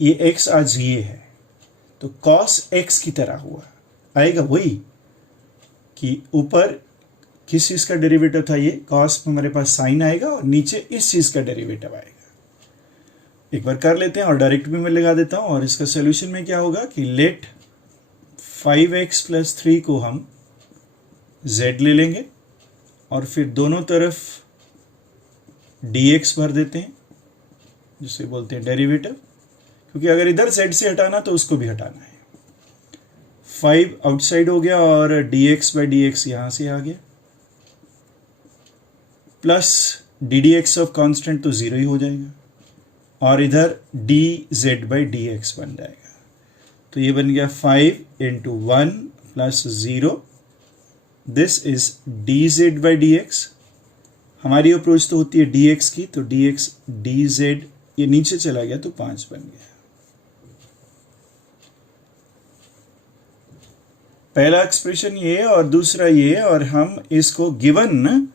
ये x आज ये है, तो cos x की तरह हुआ, आएगा वही कि ऊपर किस चीज़ का डेरिवेटिव था, ये cos में हमारे पास साइन आएगा और नीचे इस चीज़ का डेरिवेटिव आएगा। एक बार कर लेते हैं और डायरेक्ट भी मैं लगा देता हूँ, और इसका सोल्यूशन में क्या होगा कि लेट 5x + 3 को हम z ले लेंगे और फिर दोनों तरफ dx भर देते हैं, जिसे बोलते हैं डेरिवेटिव, क्योंकि अगर इधर z से हटाना तो उसको भी हटाना है। 5 आउटसाइड हो गया और dx/dx यहाँ से आ गया, प्लस ddx ऑफ कांस्टेंट तो 0 ही हो जाएगा, और इधर dz/dx बन जाएगा, तो ये बन गया 5 × 1 + 0, दिस इज dz/dx। हमारी अप्रोच तो होती है dx की, तो dx dz ये नीचे चला गया तो 5 बन गया। पहला एक्सप्रेशन ये और दूसरा ये, और हम इसको गिवन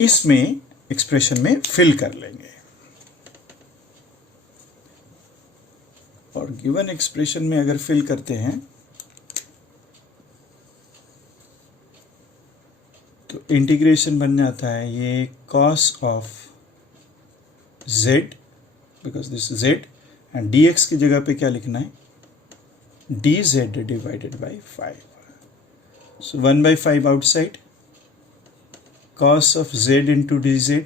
इसमें एक्सप्रेशन में फिल कर लेंगे, और गिवन एक्सप्रेशन में अगर फिल करते हैं तो इंटीग्रेशन बन जाता है ये cos of z, because this z, and dx की जगह पे क्या लिखना है, dz/5, so 1/5 outside, cos of z into dz,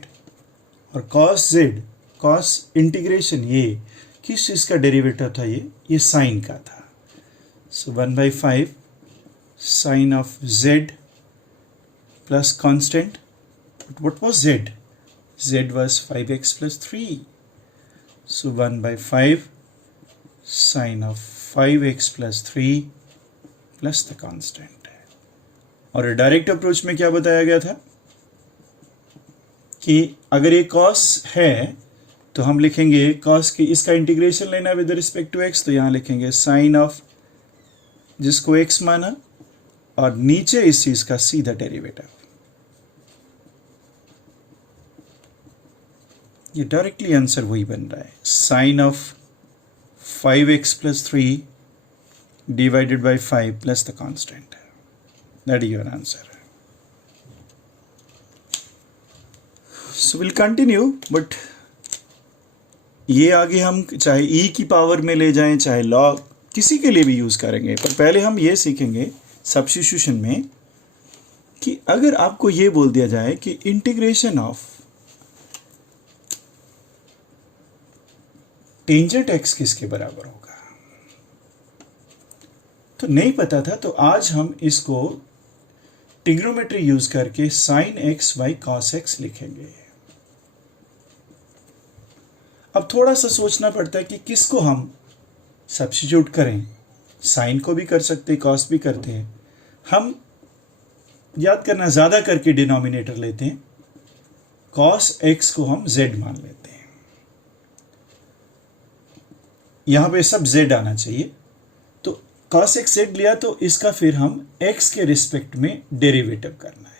और cos z, cos इंटीग्रेशन ये किस चीज़ का डेरिवेटिव था, ये साइन का था, so 1/5 sine of z plus constant, what was z? z was 5x + 3, so 1/5 sin of 5x + 3 plus the constant. और direct approach में क्या बताया गया था कि अगर ये cos है तो हम लिखेंगे cos की, इसका इंटीग्रेशन लेना विद रिस्पेक्ट टू x, तो यहाँ लिखेंगे साइन ऑफ जिसको x माना, और नीचे इस चीज का सीधा डेरिवेटिव, ये डायरेक्टली आंसर वही बन रहा है, sine of 5x + 3 / 5 plus the constant, that is your answer. So will continue, but ये आगे हम चाहे e की पावर में ले जाएं, चाहे लॉग, किसी के लिए भी यूज करेंगे, पर पहले हम ये सीखेंगे सब्स्टिट्यूशन में कि अगर आपको ये बोल दिया जाए कि इंटीग्रेशन ऑफ टेंजेंट x किसके बराबर होगा, तो नहीं पता था, तो आज हम इसको ट्रिग्नोमेट्री यूज करके sin x/cos x लिखेंगे। अब थोड़ा सा सोचना पड़ता है कि किसको हम सब्स्टिट्यूट करें, साइन को भी कर सकते हैं, कॉस भी करते हैं, हम याद करना ज़्यादा करके डिनोमिनेटर लेते हैं, cos x को हम z मान लेते हैं, यहाँ पे सब z आना चाहिए, तो cos x z लिया तो इसका फिर हम x के रिस्पेक्ट में डेरिवेटिव करना है।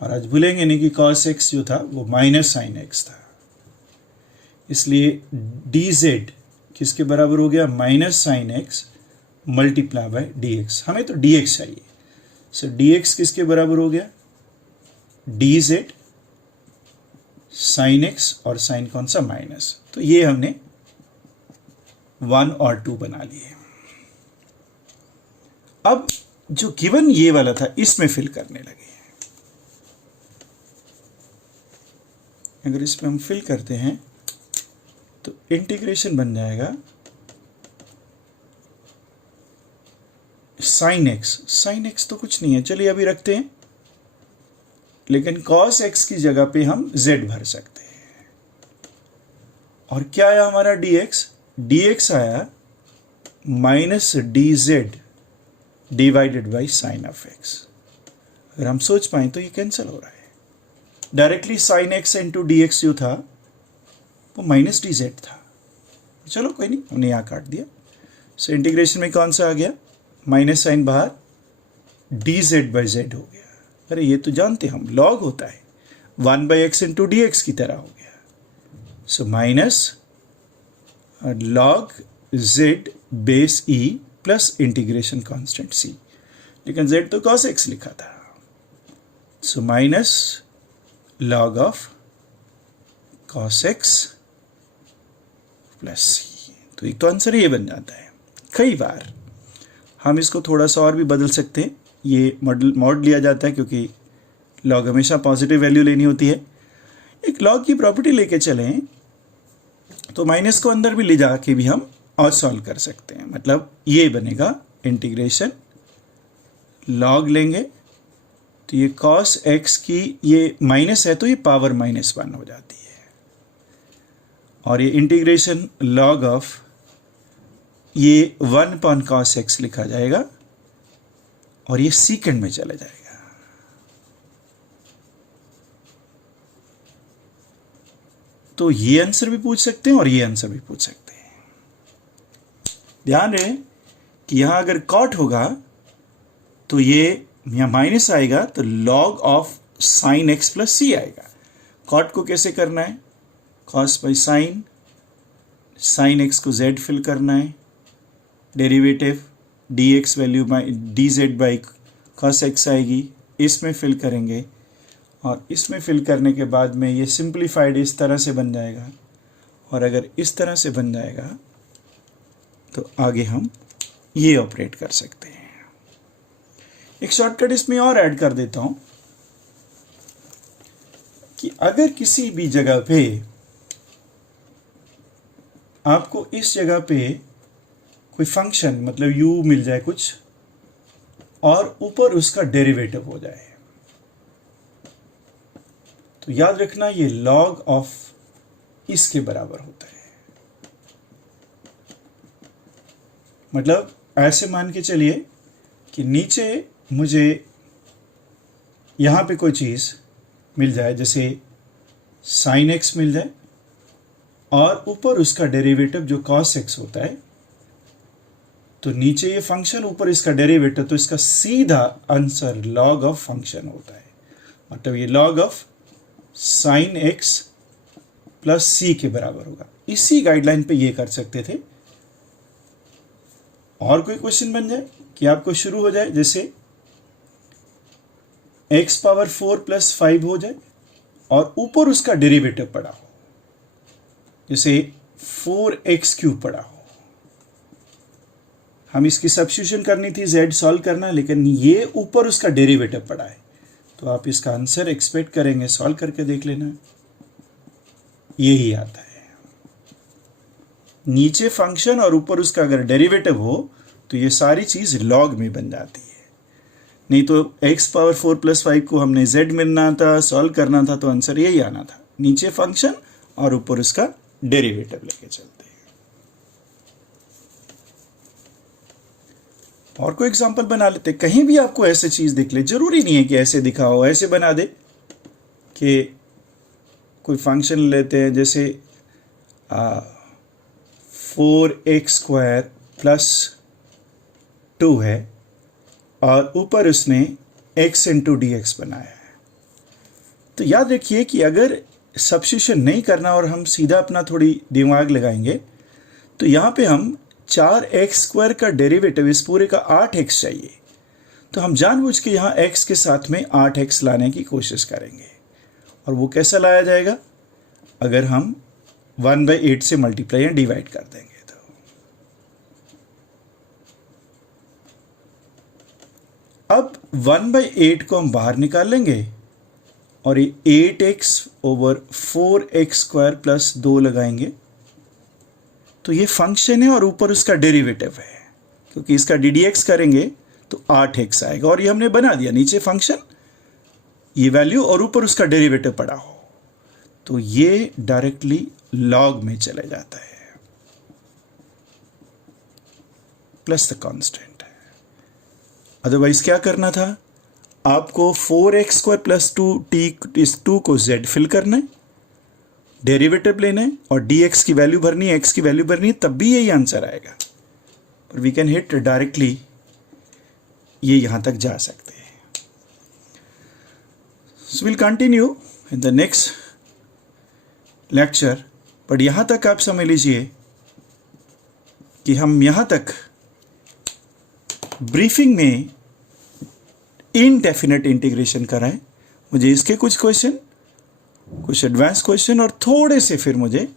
और आज भूलेंगे नहीं कि cos x जो था वो माइनस साइन x था, इसलिए dz किसके बराबर हो गया, minus sine x multiply by dx। हमें तो dx चाहिए, सो dx किसके बराबर हो गया, dz साइन x, और साइन कौन सा, माइनस। तो ये हमने 1 और 2 बना लिए। अब जो गिवन ये वाला था इसमें फिल करने लगे। अगर इसमें हम फिल करते हैं तो इंटीग्रेशन बन जाएगा साइन एक्स। साइन एक्स तो कुछ नहीं है, चलिए अभी रखते हैं, लेकिन कॉस एक्स की जगह पे हम z भर सकते हैं। और क्या आया हमारा dx, dx आया minus dz divided by sine of x। अगर हम सोच पाए तो ये कैंसिल हो रहा है। Directly sine x into d x जो था वो माइनस डी जेड था। चलो कोई नहीं, हमने यहाँ काट दिया। सो इंटीग्रेशन में कौन सा आ गया, माइनस साइन बाहर, डी जेड बाई जेड हो गया। अरे ये तो जानते हम, लॉग होता है, 1 by x into d x की तरह हो गया। So minus log z base e plus integration constant c, लेकिन जेड तो कॉस एक्स लिखा था। So minus log of cos x plus c. तो एक तो आंसर ये बन जाता है। कई बार हम इसको थोड़ा सा और भी बदल सकते हैं, ये मॉड लिया जाता है क्योंकि log हमेशा पॉजिटिव वैल्यू लेनी होती है। एक log की प्रॉपर्टी लेके चलें तो माइनस को अंदर भी ले जाके भी हम और सॉल्व कर सकते हैं। मतलब ये बनेगा इंटीग्रेशन log लेंगे तो ये cos x की ये माइनस है तो ये पावर -1 हो जाती है, और ये इंटीग्रेशन log ऑफ ये 1 अपॉन cos x लिखा जाएगा और ये सीकेंड में चला जाएगा। तो ये आंसर भी पूछ सकते हैं और ये आंसर भी पूछ सकते हैं। ध्यान रहे कि यहां अगर कॉट होगा तो ये यहाँ माइनस आएगा तो log of sine x plus c आएगा। कॉट को कैसे करना है, cos by sine, sine x को z फिल करना है, derivative dx value by dz by cos x आएगी, इसमें फिल करेंगे और इसमें फिल करने के बाद में ये सिंप्लीफाइड इस तरह से बन जाएगा। और अगर इस तरह से बन जाएगा तो आगे हम ये ऑपरेट कर सकते हैं। एक शॉर्टकट इसमें और ऐड कर देता हूं कि अगर किसी भी जगह पे आपको इस जगह पे कोई फंक्शन मतलब u मिल जाए कुछ और ऊपर उसका डेरिवेटिव हो जाए, तो याद रखना ये log ऑफ इसके बराबर होता है। मतलब ऐसे मान के चलिए कि नीचे मुझे यहाँ पे कोई चीज़ मिल जाए, जैसे साइन एक्स मिल जाए और ऊपर उसका डेरिवेटिव जो cos x होता है, तो नीचे ये फंक्शन ऊपर इसका डेरिवेटिव, तो इसका सीधा आंसर log ऑफ फंक्शन होता है। मतलब ये log of sine x plus c के बराबर होगा। इसी गाइडलाइन पे ये कर सकते थे। और कोई क्वेश्चन बन जाए कि आपको शुरू हो जाए जैसे x पावर 4 प्लस 5 हो जाए और ऊपर उसका डेरिवेटिव पड़ा हो, जैसे 4x क्यूब पड़ा हो। हम इसकी सब्स्टिट्यूशन करनी थी, z सॉल्व करना, लेकिन ये ऊपर उसका डेरिवेटिव पड़ा है, तो आप इसका आंसर एक्सपेक्ट करेंगे, सॉल्व करके देख लेना, यही आता है। नीचे फंक्शन और ऊपर उसका अगर डेरिवेटिव हो तो ये सारी चीज लॉग में बन जाती है। नहीं तो x पावर 4 प्लस 5 को हमने z मिलना था, सॉल्व करना था, तो आंसर यही आना था, नीचे फंक्शन और ऊपर उसका डेरिवेटिव लेके चलते हैं। और कोई एग्जांपल बना लेते, कहीं भी आपको ऐसे चीज दिख ले, जरूरी नहीं है कि ऐसे दिखा हो, ऐसे बना दे कि कोई फंक्शन लेते हैं जैसे 4x² प्लस 2 है और ऊपर उसने x इंटू dx बनाया है। तो याद रखिए कि अगर सब्स्टिट्यूशन नहीं करना और हम सीधा अपना थोड़ी दिमाग लगाएंगे तो यहाँ पे हम 4x² का डेरिवेटिव इस पूरे का 8x चाहिए, तो हम जानबूझ के यहाँ x के साथ में 8x लाने की कोशिश करेंगे। और वो कैसा लाया जाएगा? अगर हम 1/8 से मल्टीप्लाई या डिवाइड कर देंगे तो। अब 1/8 को हम बाहर निकाल लेंगे और ये 8x ओवर 4x² प्लस 2 लगाएंगे तो ये फंक्शन है और ऊपर उसका डेरिवेटिव है, क्योंकि इसका ddx करेंगे तो 8x आएगा और ये हमने बना दिया, नीचे फंक्शन, ये वैल्यू और ऊपर उसका डेरिवेटिव पड़ा हो तो ये डायरेक्टली लॉग में चले जाता है, प्लस द कांस्टेंट है। अदरवाइज क्या करना था? आपको 4x² प्लस 2t, इस 2 को z फिल करना है, डेरिवेटिव लेना है और dx की वैल्यू भरनी है, x की वैल्यू भरनी है, तब भी यही आंसर आएगा। और वी कैन हिट डायरेक्टली, ये यहां तक जा सकते हैं। सो will continue in the next lecture, but यहां तक आप समझ लीजिए कि हम यहां तक ब्रीफिंग में इनडेफिनेट इंटीग्रेशन कराएं। मुझे इसके कुछ क्वेश्चन, कुछ एडवांस क्वेश्चन और थोड़े से फिर मुझे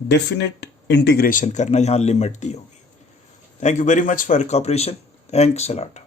डेफिनेट इंटीग्रेशन करना, यहां लिमिट दी होगी। Thank you very much for cooperation. Thanks a lot.